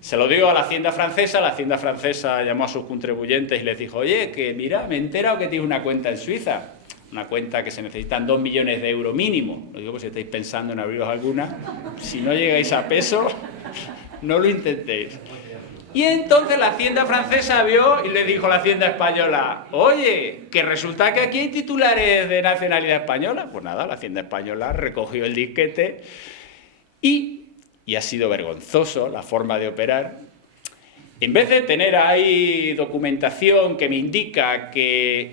Se lo digo a la Hacienda francesa llamó a sus contribuyentes y les dijo, oye, que mira, me he enterado que tienes una cuenta en Suiza, una cuenta que se necesitan 2 millones de euros mínimo. Lo digo por si estáis pensando en abriros alguna, si no llegáis a peso, no lo intentéis. Y entonces la Hacienda francesa vio y le dijo a la Hacienda española, oye, que resulta que aquí hay titulares de nacionalidad española. Pues nada, la Hacienda española recogió el disquete y ha sido vergonzoso la forma de operar. En vez de tener ahí documentación que me indica que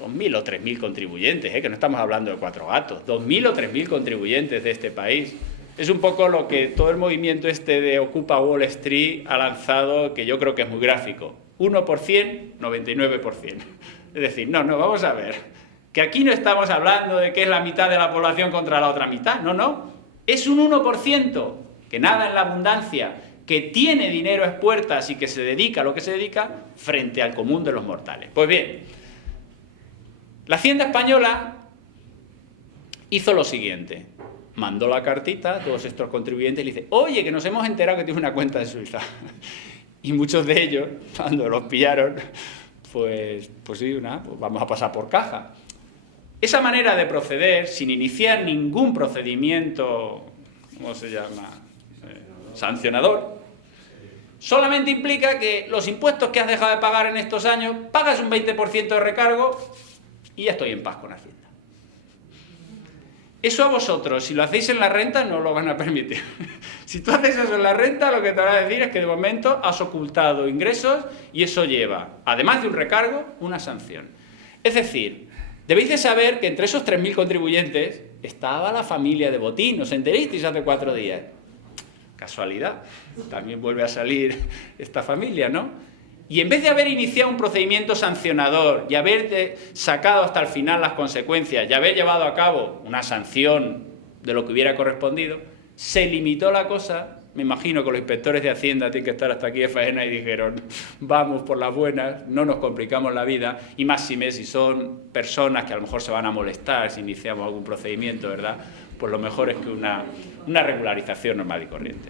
2.000 o 3.000 contribuyentes, que no estamos hablando de 4 gatos, 2.000 o 3.000 contribuyentes de este país, es un poco lo que todo el movimiento este de Ocupa Wall Street ha lanzado, que yo creo que es muy gráfico. 1%, 99%. Es decir, no, vamos a ver, que aquí no estamos hablando de que es la mitad de la población contra la otra mitad, no, es un 1%. Que nada en la abundancia, que tiene dinero a expuertas y que se dedica a lo que se dedica frente al común de los mortales. Pues bien, la Hacienda española hizo lo siguiente, mandó la cartita a todos estos contribuyentes y le dice, oye, que nos hemos enterado que tienes una cuenta en Suiza. Y muchos de ellos, cuando los pillaron, pues sí, pues vamos a pasar por caja. Esa manera de proceder, sin iniciar ningún procedimiento, ¿cómo se llama?, sancionador, solamente implica que los impuestos que has dejado de pagar en estos años, pagas un 20% de recargo y ya estoy en paz con Hacienda. Eso a vosotros, si lo hacéis en la renta, no lo van a permitir. Si tú haces eso en la renta, lo que te van a decir es que de momento has ocultado ingresos y eso lleva, además de un recargo, una sanción. Es decir, debéis de saber que entre esos 3.000 contribuyentes estaba la familia de Botín, ¿os enterasteis hace 4 días? Casualidad, también vuelve a salir esta familia, ¿no? Y en vez de haber iniciado un procedimiento sancionador y haber sacado hasta el final las consecuencias y haber llevado a cabo una sanción de lo que hubiera correspondido, se limitó la cosa. Me imagino que los inspectores de Hacienda tienen que estar hasta aquí de faena y dijeron, vamos por las buenas, no nos complicamos la vida, y máxime si son personas que a lo mejor se van a molestar si iniciamos algún procedimiento, ¿verdad? Pues lo mejor es que una regularización normal y corriente.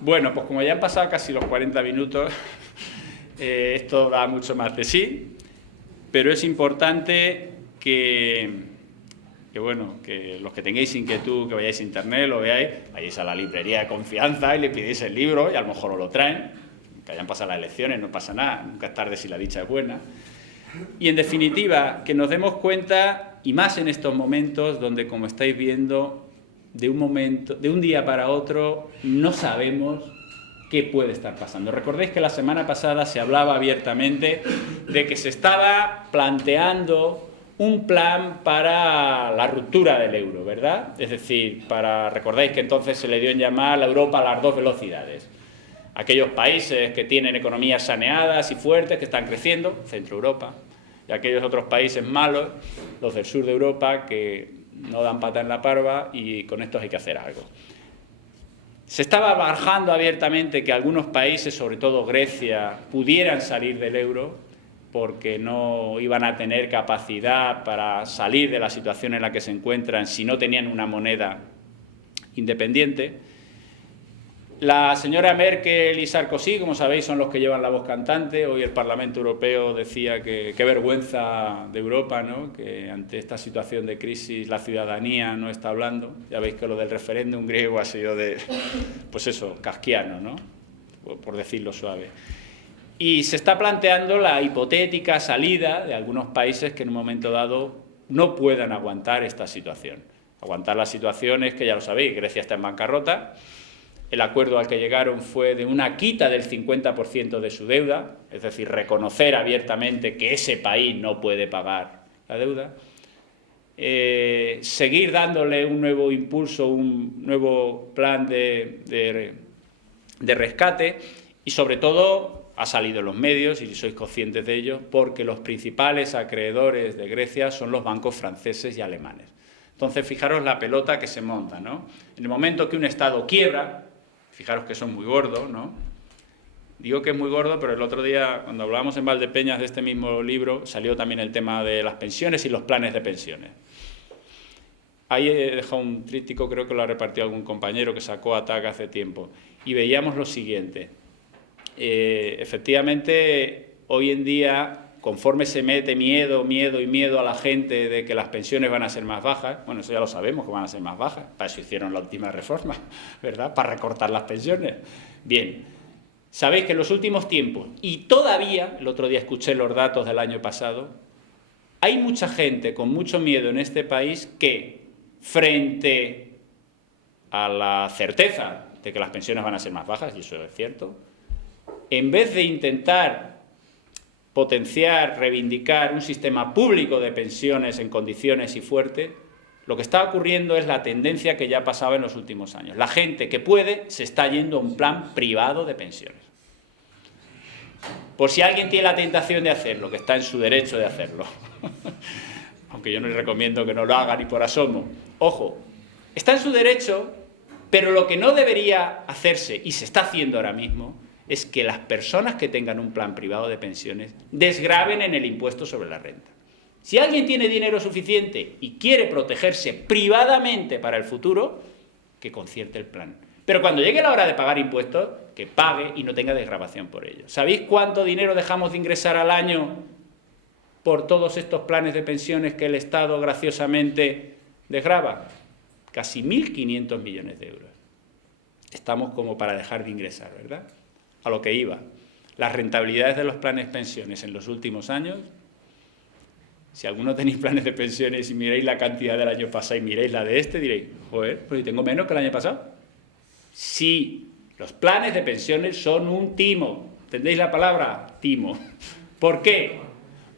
Bueno, pues como ya han pasado casi los 40 minutos, esto da mucho más de sí, pero es importante que los que tengáis inquietud, que vayáis a internet, lo veáis, vayáis a la librería de confianza y le pidéis el libro y a lo mejor os lo traen, que hayan pasado las elecciones, no pasa nada, nunca es tarde si la dicha es buena. Y en definitiva, que nos demos cuenta, y más en estos momentos donde, como estáis viendo, de un día para otro no sabemos qué puede estar pasando. Recordéis que la semana pasada se hablaba abiertamente de que se estaba planteando un plan para la ruptura del euro, ¿verdad? Es decir, recordáis que entonces se le dio en llamar la Europa a las 2 velocidades. Aquellos países que tienen economías saneadas y fuertes, que están creciendo, Centro Europa, y aquellos otros países malos, los del sur de Europa, que no dan pata en la parva, y con estos hay que hacer algo. Se estaba barajando abiertamente que algunos países, sobre todo Grecia, pudieran salir del euro porque no iban a tener capacidad para salir de la situación en la que se encuentran si no tenían una moneda independiente. La señora Merkel y Sarkozy, como sabéis, son los que llevan la voz cantante. Hoy el Parlamento Europeo decía que qué vergüenza de Europa, ¿no? Que ante esta situación de crisis la ciudadanía no está hablando. Ya veis que lo del referéndum griego ha sido pues eso, kafkiano, ¿no? Por decirlo suave. Y se está planteando la hipotética salida de algunos países que en un momento dado no puedan aguantar esta situación. Aguantar la situación es que, ya lo sabéis, Grecia está en bancarrota. El acuerdo al que llegaron fue de una quita del 50% de su deuda, es decir, reconocer abiertamente que ese país no puede pagar la deuda. Seguir dándole un nuevo impulso, un nuevo plan de rescate y, sobre todo, ha salido en los medios, y sois conscientes de ello, porque los principales acreedores de Grecia son los bancos franceses y alemanes. Entonces, fijaros la pelota que se monta, ¿no? En el momento que un Estado quiebra, fijaros que son muy gordos, ¿no? Digo que es muy gordo, pero el otro día, cuando hablábamos en Valdepeñas de este mismo libro, salió también el tema de las pensiones y los planes de pensiones. Ahí he dejado un tríptico, creo que lo ha repartido algún compañero que sacó ATAC hace tiempo, y veíamos lo siguiente. Efectivamente, hoy en día, conforme se mete miedo a la gente de que las pensiones van a ser más bajas, bueno, eso ya lo sabemos que van a ser más bajas, para eso hicieron la última reforma, ¿verdad?, para recortar las pensiones. Bien, sabéis que en los últimos tiempos, y todavía, el otro día escuché los datos del año pasado, hay mucha gente con mucho miedo en este país que, frente a la certeza de que las pensiones van a ser más bajas, y eso es cierto, en vez de intentar potenciar, reivindicar un sistema público de pensiones en condiciones y fuerte, lo que está ocurriendo es la tendencia que ya pasaba en los últimos años. La gente que puede se está yendo a un plan privado de pensiones. Por si alguien tiene la tentación de hacerlo, que está en su derecho de hacerlo, aunque yo no les recomiendo que no lo haga ni por asomo. Ojo, está en su derecho, pero lo que no debería hacerse, y se está haciendo ahora mismo, es que las personas que tengan un plan privado de pensiones desgraven en el impuesto sobre la renta. Si alguien tiene dinero suficiente y quiere protegerse privadamente para el futuro, que concierte el plan. Pero cuando llegue la hora de pagar impuestos, que pague y no tenga desgravación por ello. ¿Sabéis cuánto dinero dejamos de ingresar al año por todos estos planes de pensiones que el Estado graciosamente desgrava? Casi 1.500 millones de euros. Estamos como para dejar de ingresar, ¿verdad? A lo que iba. Las rentabilidades de los planes de pensiones en los últimos años, si alguno tenéis planes de pensiones y miráis la cantidad del año pasado y miráis la de este, diréis, joder, pues tengo menos que el año pasado. Sí, los planes de pensiones son un timo. ¿Entendéis la palabra? Timo. ¿Por qué?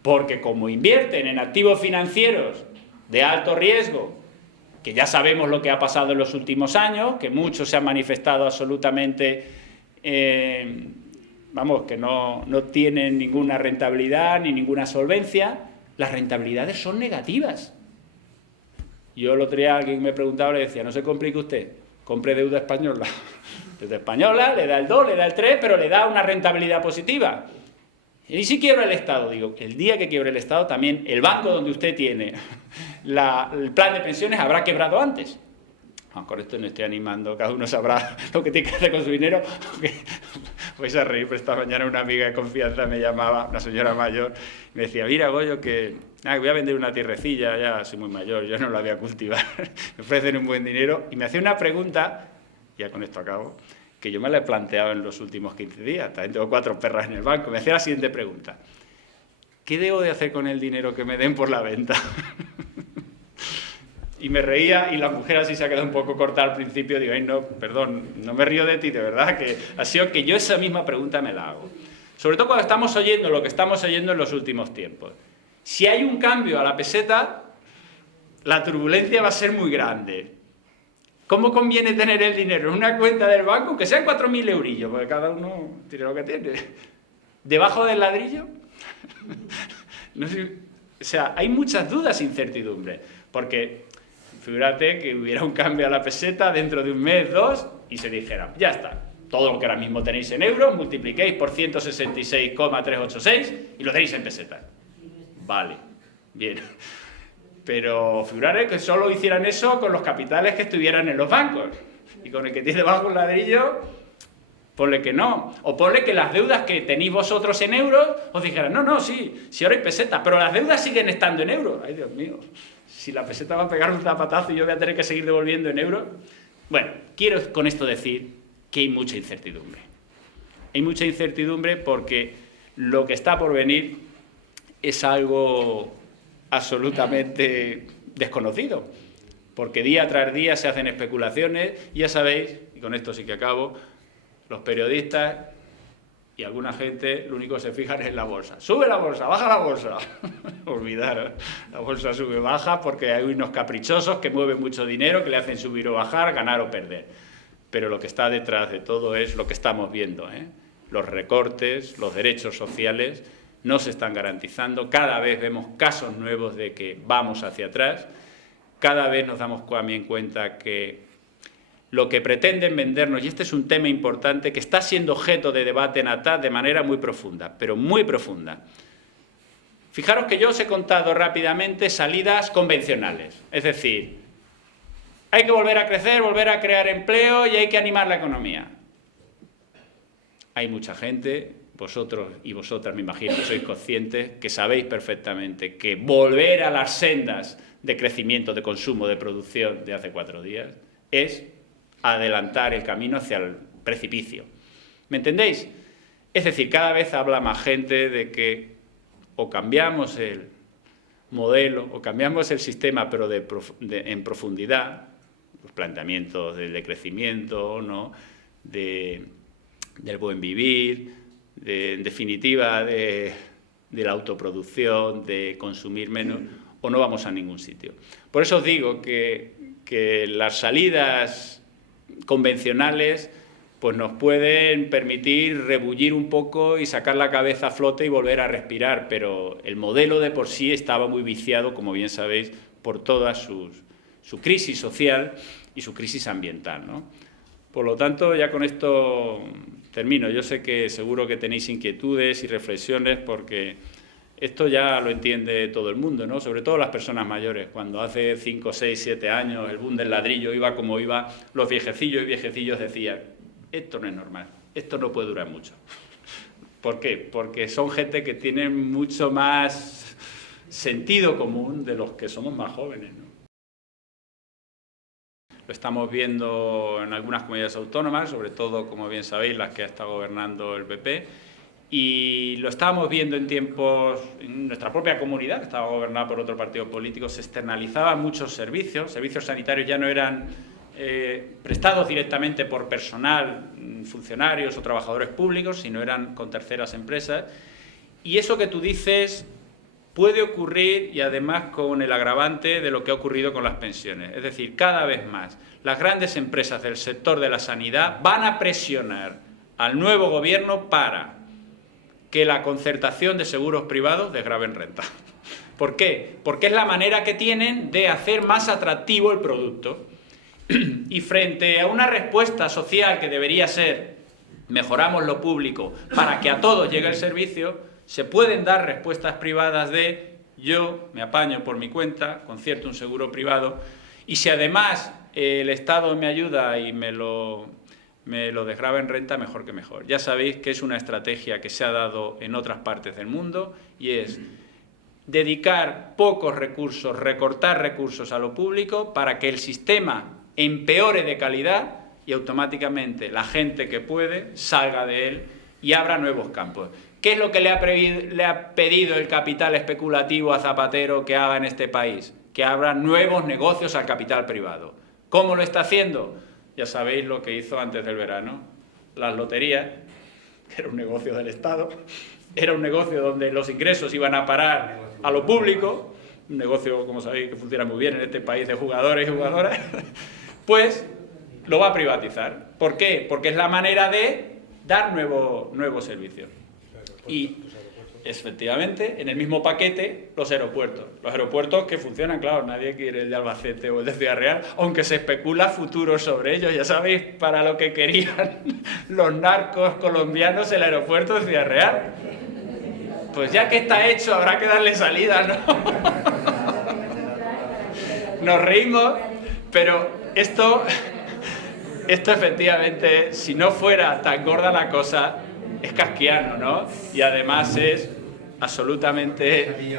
Porque como invierten en activos financieros de alto riesgo, que ya sabemos lo que ha pasado en los últimos años, que muchos se han manifestado absolutamente que no tienen ninguna rentabilidad ni ninguna solvencia, las rentabilidades son negativas. Yo el otro día alguien me preguntaba, le decía, no se complique usted, compre deuda española. Deuda española, le da el 2, le da el 3, pero le da una rentabilidad positiva. Y si quiebra el Estado, digo, el día que quiebre el Estado también el banco donde usted tiene el plan de pensiones habrá quebrado antes. Con esto no estoy animando, cada uno sabrá lo que tiene que hacer con su dinero. Vais a reír, pero esta mañana una amiga de confianza me llamaba, una señora mayor, y me decía, mira, Goyo, que voy a vender una tierrecilla, ya soy muy mayor, yo no la voy a cultivar, me ofrecen un buen dinero, y me hacía una pregunta, ya con esto acabo, que yo me la he planteado en los últimos 15 días, también tengo 4 perras en el banco, me hacía la siguiente pregunta, ¿qué debo de hacer con el dinero que me den por la venta? Y me reía, y la mujer así se ha quedado un poco corta al principio. Digo, ay, no, perdón, no me río de ti, de verdad, que ha sido que yo esa misma pregunta me la hago. Sobre todo cuando estamos oyendo lo que estamos oyendo en los últimos tiempos. Si hay un cambio a la peseta, la turbulencia va a ser muy grande. ¿Cómo conviene tener el dinero en una cuenta del banco? Que sean 4.000 eurillos, porque cada uno tiene lo que tiene. ¿Debajo del ladrillo? No sé, o sea, hay muchas dudas e incertidumbres, porque figúrate que hubiera un cambio a la peseta dentro de un mes, 2, y se dijera, ya está, todo lo que ahora mismo tenéis en euros, multipliquéis por 166,386 y lo tenéis en pesetas. Vale, bien. Pero figúrate que solo hicieran eso con los capitales que estuvieran en los bancos. Y con el que tiene debajo un ladrillo, Ponle que no. O ponle que las deudas que tenéis vosotros en euros os dijeran, no, no, sí, ahora hay pesetas, pero las deudas siguen estando en euros. Ay, Dios mío, si la peseta va a pegar un zapatazo y yo voy a tener que seguir devolviendo en euros. Bueno, quiero con esto decir que hay mucha incertidumbre. Hay mucha incertidumbre porque lo que está por venir es algo absolutamente desconocido. Porque día tras día se hacen especulaciones y ya sabéis, y con esto sí que acabo, los periodistas y alguna gente lo único que se fijan es en la bolsa. Sube la bolsa, baja la bolsa. Olvidaros, la bolsa sube o baja porque hay unos caprichosos que mueven mucho dinero, que le hacen subir o bajar, ganar o perder. Pero lo que está detrás de todo es lo que estamos viendo, ¿eh? Los recortes, los derechos sociales no se están garantizando. Cada vez vemos casos nuevos de que vamos hacia atrás. Cada vez nos damos también cuenta que lo que pretenden vendernos, y este es un tema importante que está siendo objeto de debate en ATAD de manera muy profunda, pero muy profunda. Fijaros que yo os he contado rápidamente salidas convencionales, es decir, hay que volver a crecer, volver a crear empleo y hay que animar la economía. Hay mucha gente, vosotros y vosotras me imagino que sois conscientes, que sabéis perfectamente que volver a las sendas de crecimiento, de consumo, de producción de hace 4 días es adelantar el camino hacia el precipicio. ¿Me entendéis? Es decir, cada vez habla más gente de que o cambiamos el modelo o cambiamos el sistema, pero en profundidad, los planteamientos del decrecimiento, ¿no? Del buen vivir, en definitiva de la autoproducción, de consumir menos, o no vamos a ningún sitio. Por eso os digo que las salidas convencionales pues nos pueden permitir rebullir un poco y sacar la cabeza a flote y volver a respirar, pero el modelo de por sí estaba muy viciado, como bien sabéis, por toda su crisis social y su crisis ambiental, ¿no? Por lo tanto, ya con esto termino. Yo sé que seguro que tenéis inquietudes y reflexiones porque esto ya lo entiende todo el mundo, ¿no? Sobre todo las personas mayores. Cuando hace 5, 6, 7 años el boom del ladrillo iba como iba, los viejecillos y viejecillos decían, esto no es normal, esto no puede durar mucho. ¿Por qué? Porque son gente que tiene mucho más sentido común de los que somos más jóvenes, ¿no? Lo estamos viendo en algunas comunidades autónomas, sobre todo, como bien sabéis, las que ha estado gobernando el PP, y lo estábamos viendo en tiempos, en nuestra propia comunidad, que estaba gobernada por otro partido político, se externalizaban muchos servicios sanitarios ya no eran prestados directamente por personal, funcionarios o trabajadores públicos, sino eran con terceras empresas, y eso que tú dices puede ocurrir y además con el agravante de lo que ha ocurrido con las pensiones. Es decir, cada vez más las grandes empresas del sector de la sanidad van a presionar al nuevo gobierno para que la concertación de seguros privados desgraven renta. ¿Por qué? Porque es la manera que tienen de hacer más atractivo el producto. Y frente a una respuesta social que debería ser mejoramos lo público para que a todos llegue el servicio, se pueden dar respuestas privadas de yo me apaño por mi cuenta, concierto un seguro privado y si además el Estado me ayuda y me lo desgrava en renta, mejor que mejor. Ya sabéis que es una estrategia que se ha dado en otras partes del mundo y es dedicar pocos recursos, recortar recursos a lo público para que el sistema empeore de calidad y automáticamente la gente que puede salga de él y abra nuevos campos. ¿Qué es lo que le ha pedido el capital especulativo a Zapatero que haga en este país? Que abra nuevos negocios al capital privado. ¿Cómo lo está haciendo? Ya sabéis lo que hizo antes del verano. Las loterías, que era un negocio del Estado, era un negocio donde los ingresos iban a parar a lo público, un negocio, como sabéis, que funciona muy bien en este país de jugadores y jugadoras, pues lo va a privatizar. ¿Por qué? Porque es la manera de dar nuevos servicios. Y, efectivamente, en el mismo paquete, los aeropuertos. Los aeropuertos que funcionan, claro, nadie quiere el de Albacete o el de Ciudad Real, aunque se especula futuros sobre ellos. Ya sabéis, para lo que querían los narcos colombianos el aeropuerto de Ciudad Real. Pues ya que está hecho, habrá que darle salida, ¿no? Nos reímos, pero esto esto efectivamente, si no fuera tan gorda la cosa, es kafkiano, ¿no? Y además es absolutamente...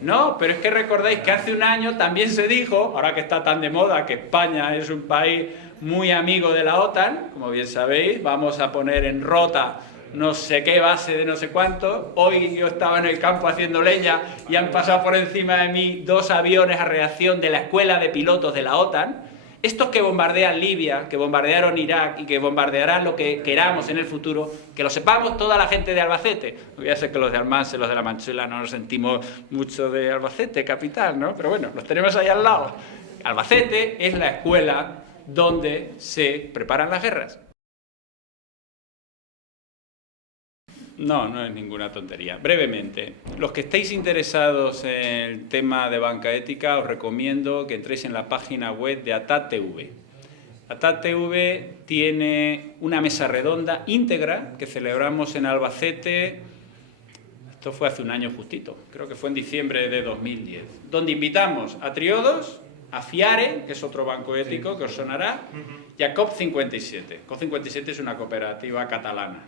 No, pero es que recordáis que hace un año también se dijo, ahora que está tan de moda, que España es un país muy amigo de la OTAN, como bien sabéis, vamos a poner en rota no sé qué base de no sé cuánto. Hoy yo estaba en el campo haciendo leña y han pasado por encima de mí 2 aviones a reacción de la escuela de pilotos de la OTAN. Estos que bombardean Libia, que bombardearon Irak y que bombardearán lo que queramos en el futuro, que lo sepamos toda la gente de Albacete. Ya sé que los de Almansa y los de La Manchuela no nos sentimos mucho de Albacete, capital, ¿no? Pero bueno, los tenemos ahí al lado. Albacete es la escuela donde se preparan las guerras. No, no es ninguna tontería. Brevemente, los que estéis interesados en el tema de banca ética, os recomiendo que entréis en la página web de ATAD-TV. ATAD-TV tiene una mesa redonda íntegra que celebramos en Albacete, esto fue hace un año justito, creo que fue en diciembre de 2010, donde invitamos a Triodos, a FIARE, que es otro banco ético que os sonará, y a COP57. COP57 es una cooperativa catalana.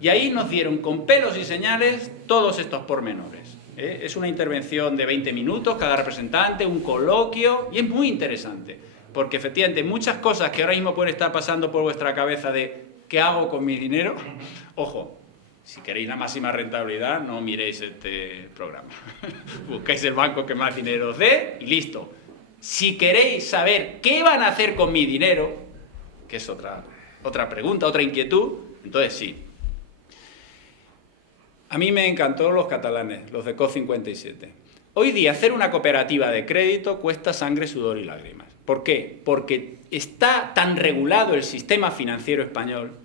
Y ahí nos dieron con pelos y señales todos estos pormenores. Es una intervención de 20 minutos, cada representante, un coloquio, y es muy interesante, porque efectivamente muchas cosas que ahora mismo pueden estar pasando por vuestra cabeza de ¿qué hago con mi dinero? Ojo, si queréis la máxima rentabilidad, no miréis este programa. Buscáis el banco que más dinero os dé y listo. Si queréis saber qué van a hacer con mi dinero, que es otra pregunta, otra inquietud, entonces sí. A mí me encantó los catalanes, los de COP57. Hoy día hacer una cooperativa de crédito cuesta sangre, sudor y lágrimas. ¿Por qué? Porque está tan regulado el sistema financiero español,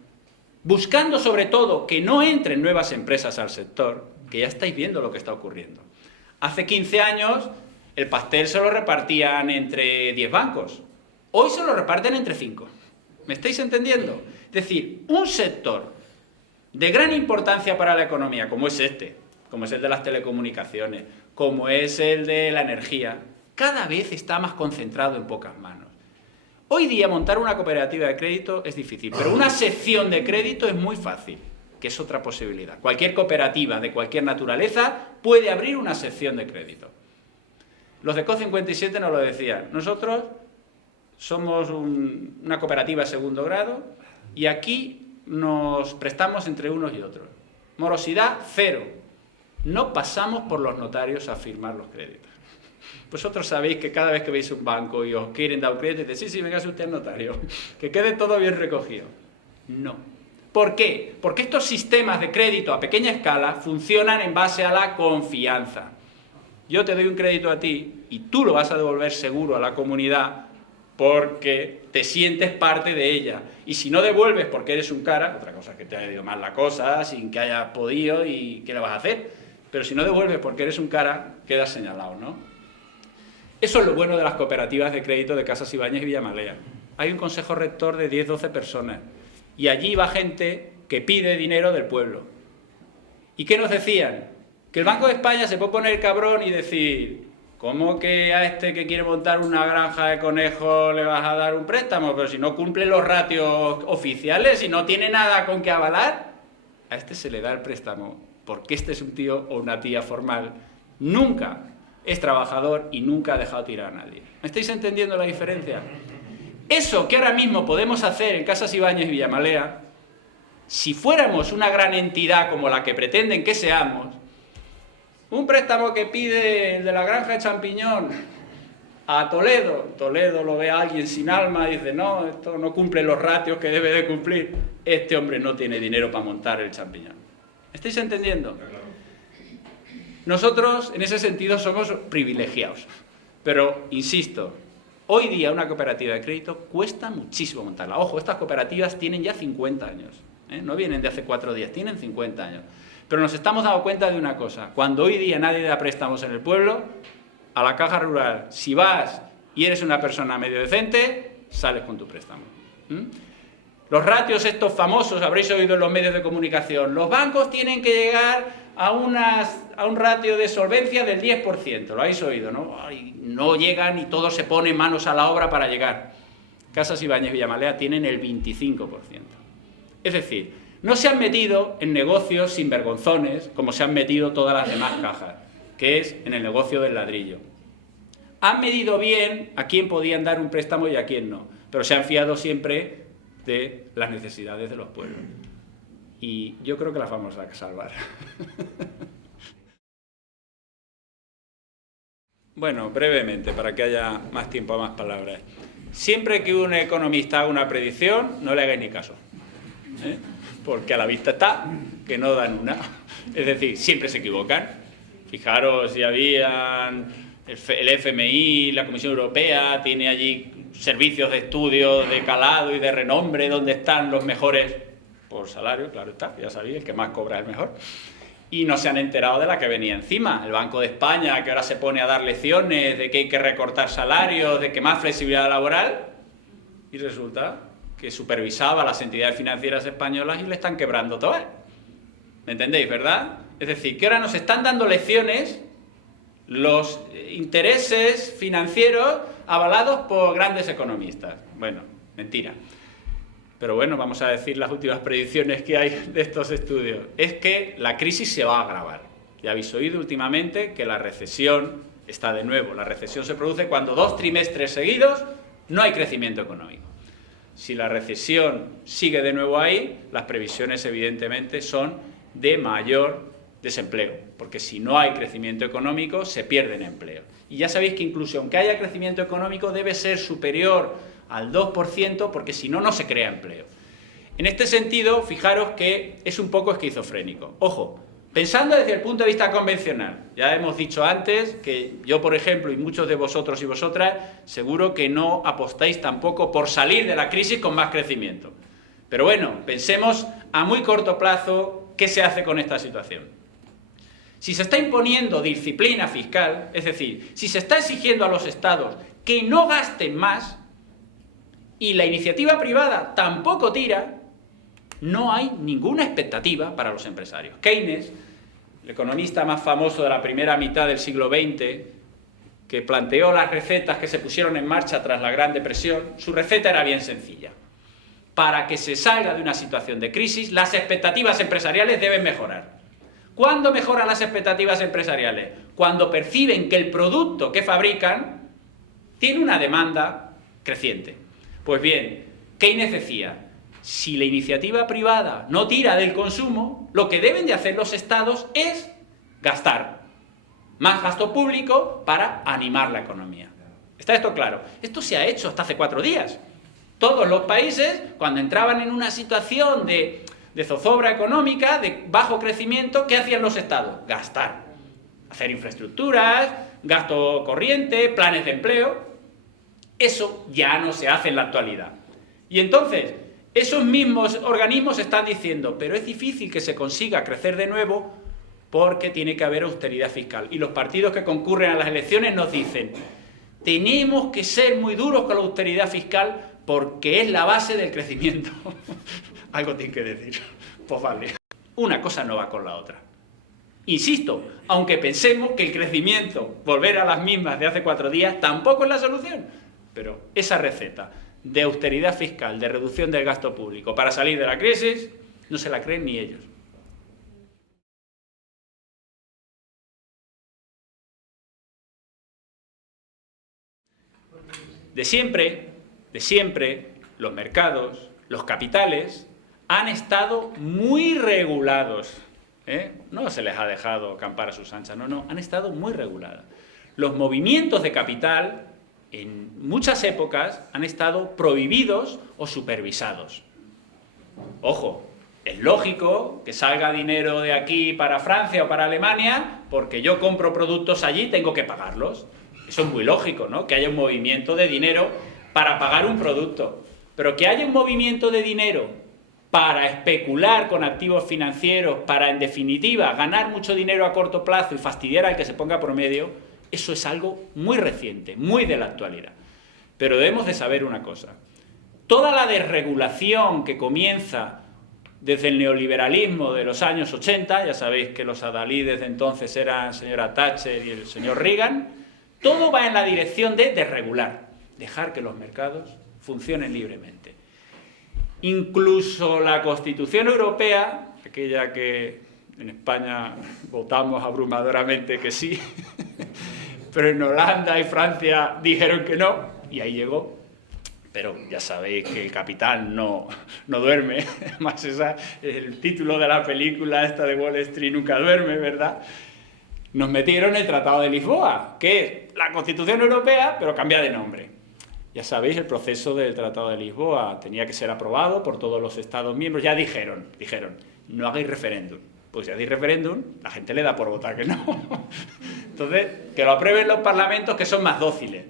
buscando sobre todo que no entren nuevas empresas al sector, que ya estáis viendo lo que está ocurriendo. Hace 15 años el pastel se lo repartían entre 10 bancos. Hoy se lo reparten entre 5. ¿Me estáis entendiendo? Es decir, un sector de gran importancia para la economía, como es este, como es el de las telecomunicaciones, como es el de la energía, cada vez está más concentrado en pocas manos. Hoy día montar una cooperativa de crédito es difícil, pero una sección de crédito es muy fácil, que es otra posibilidad. Cualquier cooperativa de cualquier naturaleza puede abrir una sección de crédito. Los de COP57 nos lo decían. Nosotros somos una cooperativa de segundo grado y aquí nos prestamos entre unos y otros. Morosidad, cero. No pasamos por los notarios a firmar los créditos. Vosotros sabéis que cada vez que veis un banco y os quieren dar un crédito, decís, sí, véngase usted al notario, que quede todo bien recogido. No. ¿Por qué? Porque estos sistemas de crédito a pequeña escala funcionan en base a la confianza. Yo te doy un crédito a ti y tú lo vas a devolver seguro a la comunidad porque te sientes parte de ella. Y si no devuelves porque eres un cara, otra cosa es que te haya ido mal la cosa, sin que hayas podido y ¿qué le vas a hacer? Pero si no devuelves porque eres un cara, quedas señalado, ¿no? Eso es lo bueno de las cooperativas de crédito de Casas Ibáñez y Villamalea. Hay un consejo rector de 10-12 personas y allí va gente que pide dinero del pueblo. ¿Y qué nos decían? Que el Banco de España se puede poner cabrón y decir, ¿cómo que a este que quiere montar una granja de conejos le vas a dar un préstamo? Pero si no cumple los ratios oficiales, si no tiene nada con que avalar, a este se le da el préstamo, porque este es un tío o una tía formal, nunca es trabajador y nunca ha dejado tirar a nadie. ¿Me estáis entendiendo la diferencia? Eso que ahora mismo podemos hacer en Casas Ibáñez y Villamalea, si fuéramos una gran entidad como la que pretenden que seamos, un préstamo que pide el de la granja de champiñón a Toledo, Toledo lo ve a alguien sin alma y dice, no, esto no cumple los ratios que debe de cumplir, este hombre no tiene dinero para montar el champiñón. ¿Me estáis entendiendo? Nosotros, en ese sentido, somos privilegiados. Pero, insisto, hoy día una cooperativa de crédito cuesta muchísimo montarla. Ojo, estas cooperativas tienen ya 50 años. No vienen de hace 4 días, tienen 50 años. Pero nos estamos dando cuenta de una cosa. Cuando hoy día nadie da préstamos en el pueblo, a la caja rural, si vas y eres una persona medio decente, sales con tu préstamo. Los ratios estos famosos, habréis oído en los medios de comunicación, los bancos tienen que llegar a un ratio de solvencia del 10%, lo habéis oído, ¿no? Ay, no llegan y todos se ponen manos a la obra para llegar. Casas Ibáñez Villamalea tienen el 25%. Es decir, no se han metido en negocios sinvergonzones como se han metido todas las demás cajas, que es en el negocio del ladrillo. Han medido bien a quién podían dar un préstamo y a quién no, pero se han fiado siempre de las necesidades de los pueblos. Y yo creo que las vamos a salvar. Bueno, brevemente, para que haya más tiempo a más palabras. Siempre que un economista haga una predicción, no le hagáis ni caso, ¿eh? Porque a la vista está que no dan una. Es decir, siempre se equivocan. Fijaros, si habían el FMI, la Comisión Europea, tiene allí servicios de estudio de calado y de renombre donde están los mejores por salario, claro está, ya sabéis, el que más cobra es el mejor. Y no se han enterado de la que venía encima. El Banco de España, que ahora se pone a dar lecciones de que hay que recortar salarios, de que más flexibilidad laboral, y resulta que supervisaba a las entidades financieras españolas y le están quebrando todas. ¿Me entendéis, verdad? Es decir, que ahora nos están dando lecciones los intereses financieros avalados por grandes economistas. Bueno, mentira. Pero bueno, vamos a decir las últimas predicciones que hay de estos estudios. Es que la crisis se va a agravar. Ya habéis oído últimamente que la recesión está de nuevo. La recesión se produce cuando 2 trimestres seguidos no hay crecimiento económico. Si la recesión sigue de nuevo ahí, las previsiones evidentemente son de mayor desempleo, porque si no hay crecimiento económico se pierden empleos. Y ya sabéis que incluso aunque haya crecimiento económico debe ser superior al 2%, porque si no, no se crea empleo. En este sentido, fijaros que es un poco esquizofrénico. Ojo, pensando desde el punto de vista convencional, ya hemos dicho antes que yo, por ejemplo, y muchos de vosotros y vosotras, seguro que no apostáis tampoco por salir de la crisis con más crecimiento. Pero bueno, pensemos a muy corto plazo qué se hace con esta situación. Si se está imponiendo disciplina fiscal, es decir, si se está exigiendo a los estados que no gasten más, y la iniciativa privada tampoco tira, no hay ninguna expectativa para los empresarios. Keynes, el economista más famoso de la primera mitad del siglo XX, que planteó las recetas que se pusieron en marcha tras la Gran Depresión, su receta era bien sencilla. Para que se salga de una situación de crisis, las expectativas empresariales deben mejorar. ¿Cuándo mejoran las expectativas empresariales? Cuando perciben que el producto que fabrican tiene una demanda creciente. Pues bien, Keynes decía, si la iniciativa privada no tira del consumo, lo que deben de hacer los estados es gastar. Más gasto público para animar la economía. ¿Está esto claro? Esto se ha hecho hasta hace 4 días. Todos los países, cuando entraban en una situación de zozobra económica, de bajo crecimiento, ¿qué hacían los estados? Gastar. Hacer infraestructuras, gasto corriente, planes de empleo. Eso ya no se hace en la actualidad. Y entonces, esos mismos organismos están diciendo, pero es difícil que se consiga crecer de nuevo porque tiene que haber austeridad fiscal. Y los partidos que concurren a las elecciones nos dicen, tenemos que ser muy duros con la austeridad fiscal porque es la base del crecimiento. Algo tiene que decir. Pues vale. Una cosa no va con la otra. Insisto, aunque pensemos que el crecimiento, volver a las mismas de hace 4 días, tampoco es la solución. Pero esa receta de austeridad fiscal, de reducción del gasto público para salir de la crisis, no se la creen ni ellos. De siempre, los mercados, los capitales, han estado muy regulados. No se les ha dejado acampar a sus anchas, no, han estado muy regulados. Los movimientos de capital, en muchas épocas, han estado prohibidos o supervisados. Ojo, es lógico que salga dinero de aquí para Francia o para Alemania, porque yo compro productos allí y tengo que pagarlos. Eso es muy lógico, ¿no? Que haya un movimiento de dinero para pagar un producto. Pero que haya un movimiento de dinero para especular con activos financieros, para, en definitiva, ganar mucho dinero a corto plazo y fastidiar al que se ponga promedio, eso es algo muy reciente, muy de la actualidad. Pero debemos de saber una cosa. toda la desregulación que comienza desde el neoliberalismo de los años 80, ya sabéis que los adalides de entonces eran la señora Thatcher y el señor Reagan, todo va en la dirección de desregular, dejar que los mercados funcionen libremente. Incluso la Constitución Europea, aquella que en España votamos abrumadoramente que sí, pero en Holanda y Francia dijeron que no, y ahí llegó. Pero ya sabéis que el capital no duerme, además el título de la película esta de Wall Street nunca duerme, ¿verdad? Nos metieron el Tratado de Lisboa, que es la Constitución Europea, pero cambia de nombre. Ya sabéis, el proceso del Tratado de Lisboa tenía que ser aprobado por todos los Estados miembros. Ya dijeron, no hagáis referéndum. Pues si hacéis referéndum, la gente le da por votar que no. Entonces, que lo aprueben los parlamentos que son más dóciles.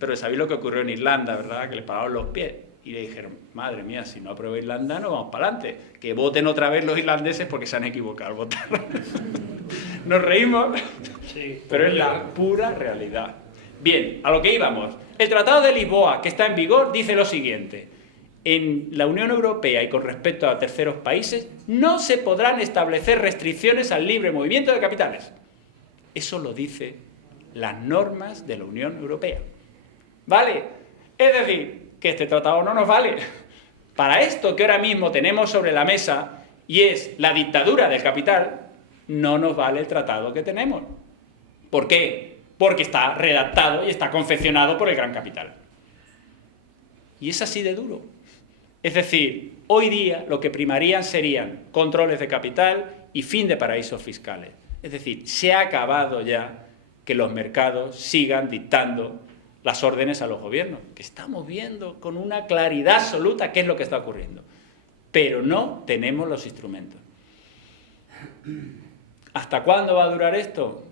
Pero sabéis lo que ocurrió en Irlanda, ¿verdad? Que le pararon los pies y le dijeron, madre mía, si no aprueba Irlanda, no vamos para adelante. Que voten otra vez los irlandeses porque se han equivocado al votar. Nos reímos, sí, pero es la pura realidad. Bien, a lo que íbamos. El Tratado de Lisboa, que está en vigor, dice lo siguiente. En la Unión Europea y con respecto a terceros países, no se podrán establecer restricciones al libre movimiento de capitales. Eso lo dicen las normas de la Unión Europea. ¿Vale? Es decir, que este tratado no nos vale. Para esto que ahora mismo tenemos sobre la mesa, y es la dictadura del capital, no nos vale el tratado que tenemos. ¿Por qué? Porque está redactado y está confeccionado por el gran capital. Y es así de duro. Es decir, hoy día lo que primarían serían controles de capital y fin de paraísos fiscales. Es decir, se ha acabado ya que los mercados sigan dictando las órdenes a los gobiernos, que estamos viendo con una claridad absoluta qué es lo que está ocurriendo. Pero no tenemos los instrumentos. ¿Hasta cuándo va a durar esto?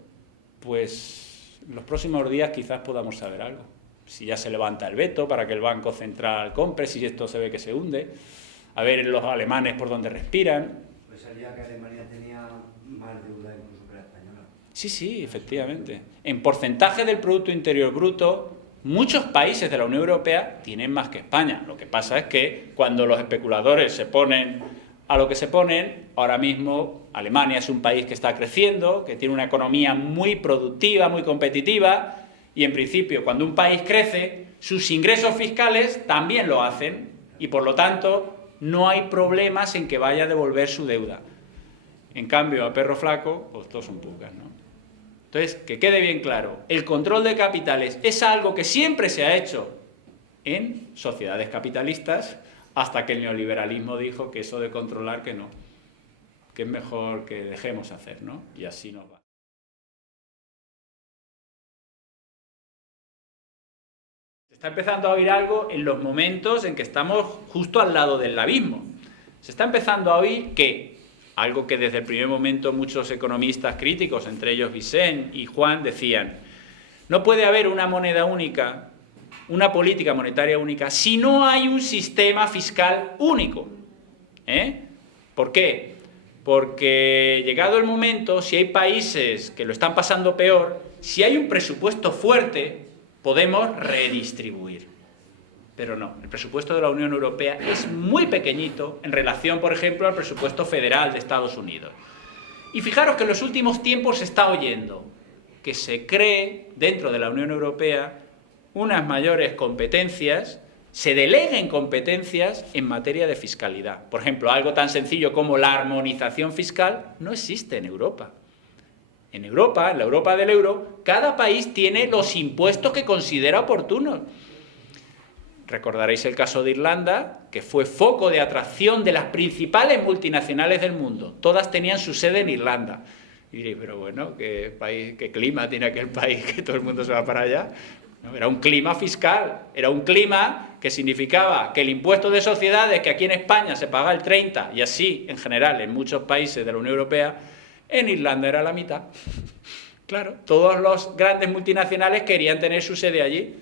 Pues en los próximos días quizás podamos saber algo. Si ya se levanta el veto para que el Banco Central compre, si esto se ve que se hunde, a ver los alemanes por dónde respiran. Pues salía que Alemania tenía más deuda incluso que la española. Sí, efectivamente. En porcentaje del Producto Interior Bruto, muchos países de la Unión Europea tienen más que España. Lo que pasa es que cuando los especuladores se ponen a lo que se ponen, ahora mismo Alemania es un país que está creciendo, que tiene una economía muy productiva, muy competitiva, y en principio cuando un país crece, sus ingresos fiscales también lo hacen, y por lo tanto no hay problemas en que vaya a devolver su deuda. En cambio, a perro flaco, pues todos son pucas, ¿no? Entonces, que quede bien claro, el control de capitales es algo que siempre se ha hecho en sociedades capitalistas, hasta que el neoliberalismo dijo que eso de controlar que no, que es mejor que dejemos hacer, ¿no? Y así nos va. Se está empezando a oír algo en los momentos en que estamos justo al lado del abismo. Se está empezando a oír que, algo que desde el primer momento muchos economistas críticos, entre ellos Vicent y Juan, decían, no puede haber una moneda única, una política monetaria única, si no hay un sistema fiscal único. ¿Por qué? Porque llegado el momento, si hay países que lo están pasando peor, si hay un presupuesto fuerte, podemos redistribuir. Pero no, el presupuesto de la Unión Europea es muy pequeñito en relación, por ejemplo, al presupuesto federal de Estados Unidos. Y fijaros que en los últimos tiempos se está oyendo que se cree dentro de la Unión Europea unas mayores competencias, se deleguen competencias en materia de fiscalidad. Por ejemplo, algo tan sencillo como la armonización fiscal no existe en Europa. En Europa, en la Europa del euro, cada país tiene los impuestos que considera oportunos. Recordaréis el caso de Irlanda, que fue foco de atracción de las principales multinacionales del mundo. Todas tenían su sede en Irlanda. Y diréis, pero bueno, ¿qué clima tiene aquel país que todo el mundo se va para allá? No, era un clima fiscal, era un clima que significaba que el impuesto de sociedades, que aquí en España se paga el 30%, y así en general en muchos países de la Unión Europea, en Irlanda era la mitad. Claro, todos los grandes multinacionales querían tener su sede allí,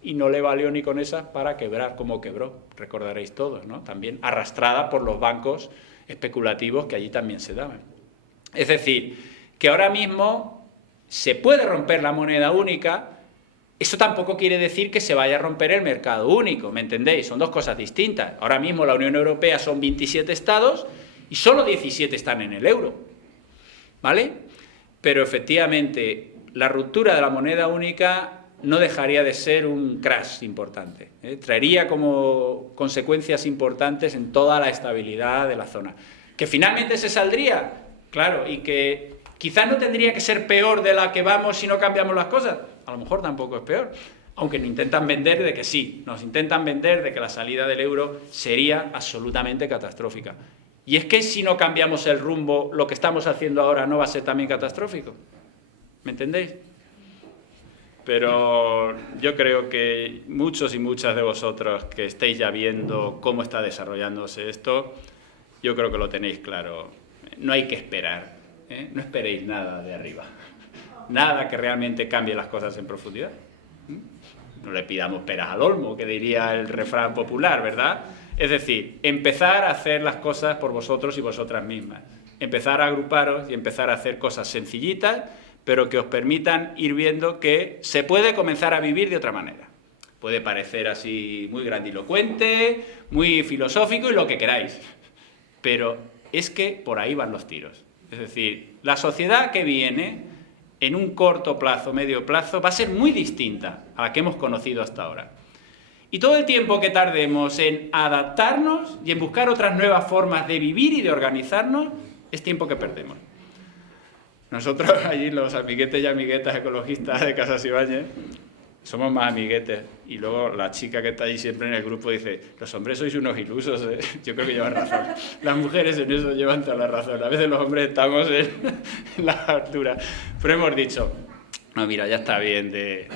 y no le valió ni con esas para quebrar como quebró, recordaréis todos, ¿no? También arrastrada por los bancos especulativos que allí también se daban. Es decir, que ahora mismo se puede romper la moneda única, Eso tampoco quiere decir que se vaya a romper el mercado único, ¿me entendéis? Son dos cosas distintas. Ahora mismo la Unión Europea son 27 estados y solo 17 están en el euro, ¿vale? Pero efectivamente, la ruptura de la moneda única no dejaría de ser un crash importante, ¿eh? Traería como consecuencias importantes en toda la estabilidad de la zona. ¿Que finalmente se saldría? Claro, y que quizás no tendría que ser peor de la que vamos si no cambiamos las cosas. A lo mejor tampoco es peor, aunque nos intentan vender de que sí, nos intentan vender de que la salida del euro sería absolutamente catastrófica. Y es que si no cambiamos el rumbo, lo que estamos haciendo ahora no va a ser también catastrófico. ¿Me entendéis? Pero yo creo que muchos y muchas de vosotros que estéis ya viendo cómo está desarrollándose esto, yo creo que lo tenéis claro. No hay que esperar, ¿eh? No esperéis nada de arriba. Nada que realmente cambie las cosas en profundidad. No le pidamos peras al olmo, que diría el refrán popular, ¿verdad? Es decir, empezar a hacer las cosas por vosotros y vosotras mismas. Empezar a agruparos y empezar a hacer cosas sencillitas, pero que os permitan ir viendo que se puede comenzar a vivir de otra manera. Puede parecer así muy grandilocuente, muy filosófico y lo que queráis, pero es que por ahí van los tiros. Es decir, la sociedad que viene, en un corto plazo, medio plazo, va a ser muy distinta a la que hemos conocido hasta ahora. Y todo el tiempo que tardemos en adaptarnos y en buscar otras nuevas formas de vivir y de organizarnos, es tiempo que perdemos. Nosotros allí, los amiguetes y amiguetas ecologistas de Casas Ibáñez, somos más amiguetes. Y luego la chica que está allí siempre en el grupo dice, los hombres sois unos ilusos, ¿eh? Yo creo que llevan razón. Las mujeres en eso llevan toda la razón. A veces los hombres estamos en la altura. Pero hemos dicho, no, mira, ya está bien de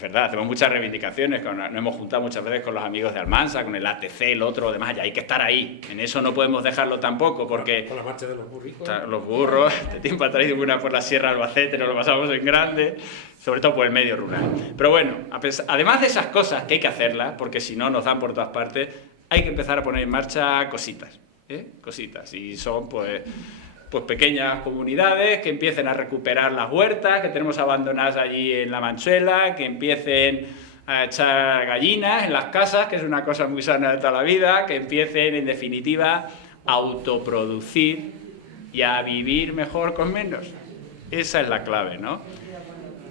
verdad, hacemos muchas reivindicaciones, nos hemos juntado muchas veces con los amigos de Almansa, con el ATC, el otro, lo demás, ya hay que estar ahí. En eso no podemos dejarlo tampoco, porque... Con la marcha de los burricos. Los burros, este tiempo ha traído una por la Sierra Albacete, nos lo pasamos en grande, sobre todo por el medio rural. Pero bueno, además de esas cosas que hay que hacerlas, porque si no nos dan por todas partes, hay que empezar a poner en marcha cositas, ¿eh? Cositas, y son pues pequeñas comunidades que empiecen a recuperar las huertas que tenemos abandonadas allí en La Manchuela, que empiecen a echar gallinas en las casas, que es una cosa muy sana de toda la vida, que empiecen, en definitiva, a autoproducir y a vivir mejor con menos. Esa es la clave, ¿no?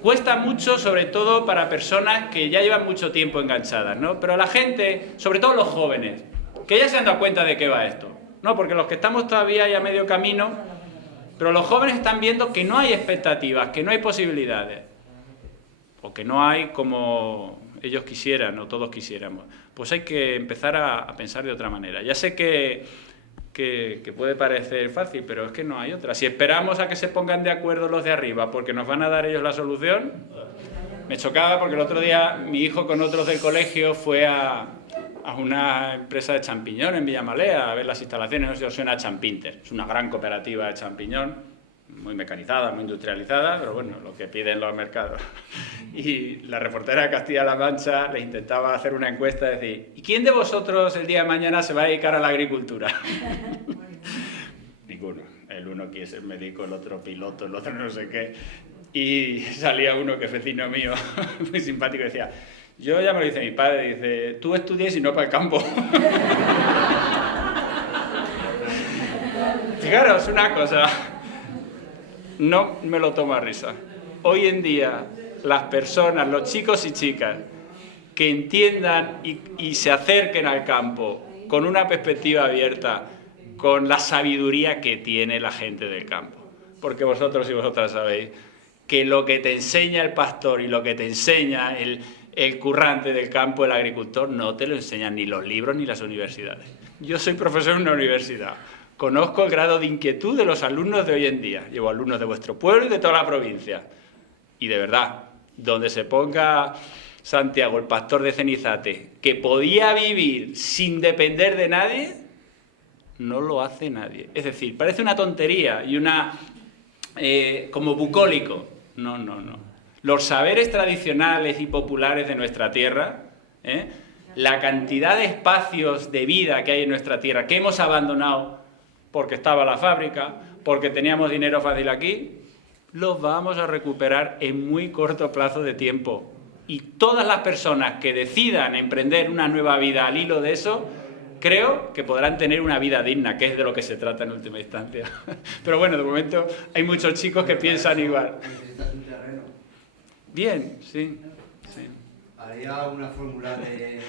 Cuesta mucho, sobre todo para personas que ya llevan mucho tiempo enganchadas, ¿no? Pero la gente, sobre todo los jóvenes, que ya se han dado cuenta de qué va esto. No, porque los que estamos todavía ya a medio camino, pero los jóvenes están viendo que no hay expectativas, que no hay posibilidades, o que no hay como ellos quisieran o todos quisiéramos. Pues hay que empezar a pensar de otra manera. Ya sé que puede parecer fácil, pero es que no hay otra. Si esperamos a que se pongan de acuerdo los de arriba porque nos van a dar ellos la solución, me chocaba porque el otro día mi hijo con otros del colegio fue a una empresa de champiñón en Villamalea a ver las instalaciones, no sé si os suena a Champinter, es una gran cooperativa de champiñón, muy mecanizada, muy industrializada, pero bueno, lo que piden los mercados. Y la reportera de Castilla-La Mancha le intentaba hacer una encuesta, decir, ¿y quién de vosotros el día de mañana se va a dedicar a la agricultura? Ninguno. El uno quiere ser médico, el otro piloto, el otro no sé qué. Y salía uno que es vecino mío, muy simpático, y decía, yo ya me lo dice mi padre, dice, tú estudies y no para el campo. Fijaros una cosa, no me lo tomo a risa. Hoy en día, las personas, los chicos y chicas, que entiendan y se acerquen al campo con una perspectiva abierta, con la sabiduría que tiene la gente del campo. Porque vosotros y vosotras sabéis que lo que te enseña el pastor y lo que te enseña el currante del campo, el agricultor, no te lo enseñan ni los libros ni las universidades. Yo soy profesor en una universidad. Conozco el grado de inquietud de los alumnos de hoy en día. Llevo alumnos de vuestro pueblo y de toda la provincia. Y de verdad, donde se ponga Santiago, el pastor de Cenizate, que podía vivir sin depender de nadie, no lo hace nadie. Es decir, parece una tontería y como bucólico. No. Los saberes tradicionales y populares de nuestra tierra, la cantidad de espacios de vida que hay en nuestra tierra, que hemos abandonado porque estaba la fábrica, porque teníamos dinero fácil aquí, los vamos a recuperar en muy corto plazo de tiempo. Y todas las personas que decidan emprender una nueva vida al hilo de eso, creo que podrán tener una vida digna, que es de lo que se trata en última instancia. Pero bueno, de momento hay muchos chicos que piensan igual. ¿Necesitas un terreno? Bien, sí. ¿Haría una fórmula de,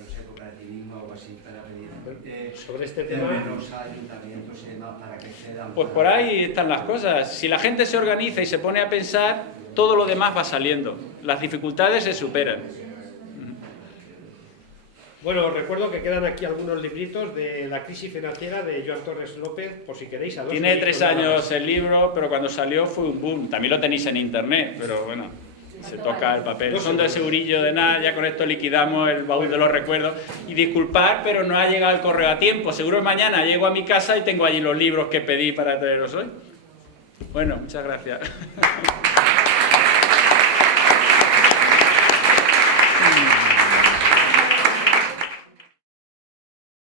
no sé, cooperativismo o algo así para pedir sobre este tema? terrenos a ayuntamientos y demás para que cedan? Pues por ahí están las cosas. Si la gente se organiza y se pone a pensar, todo lo demás va saliendo. Las dificultades se superan. Bueno, os recuerdo que quedan aquí algunos libritos de La crisis financiera de Joan Torres López, por si queréis. Tiene 3 años el libro, pero cuando salió fue un boom. También lo tenéis en internet, pero bueno, se toca el papel. Son de segurillo de nada, ya con esto liquidamos el baúl de los recuerdos. Y disculpad, pero no ha llegado el correo a tiempo. Seguro mañana llego a mi casa y tengo allí los libros que pedí para traeros hoy. Bueno, muchas gracias.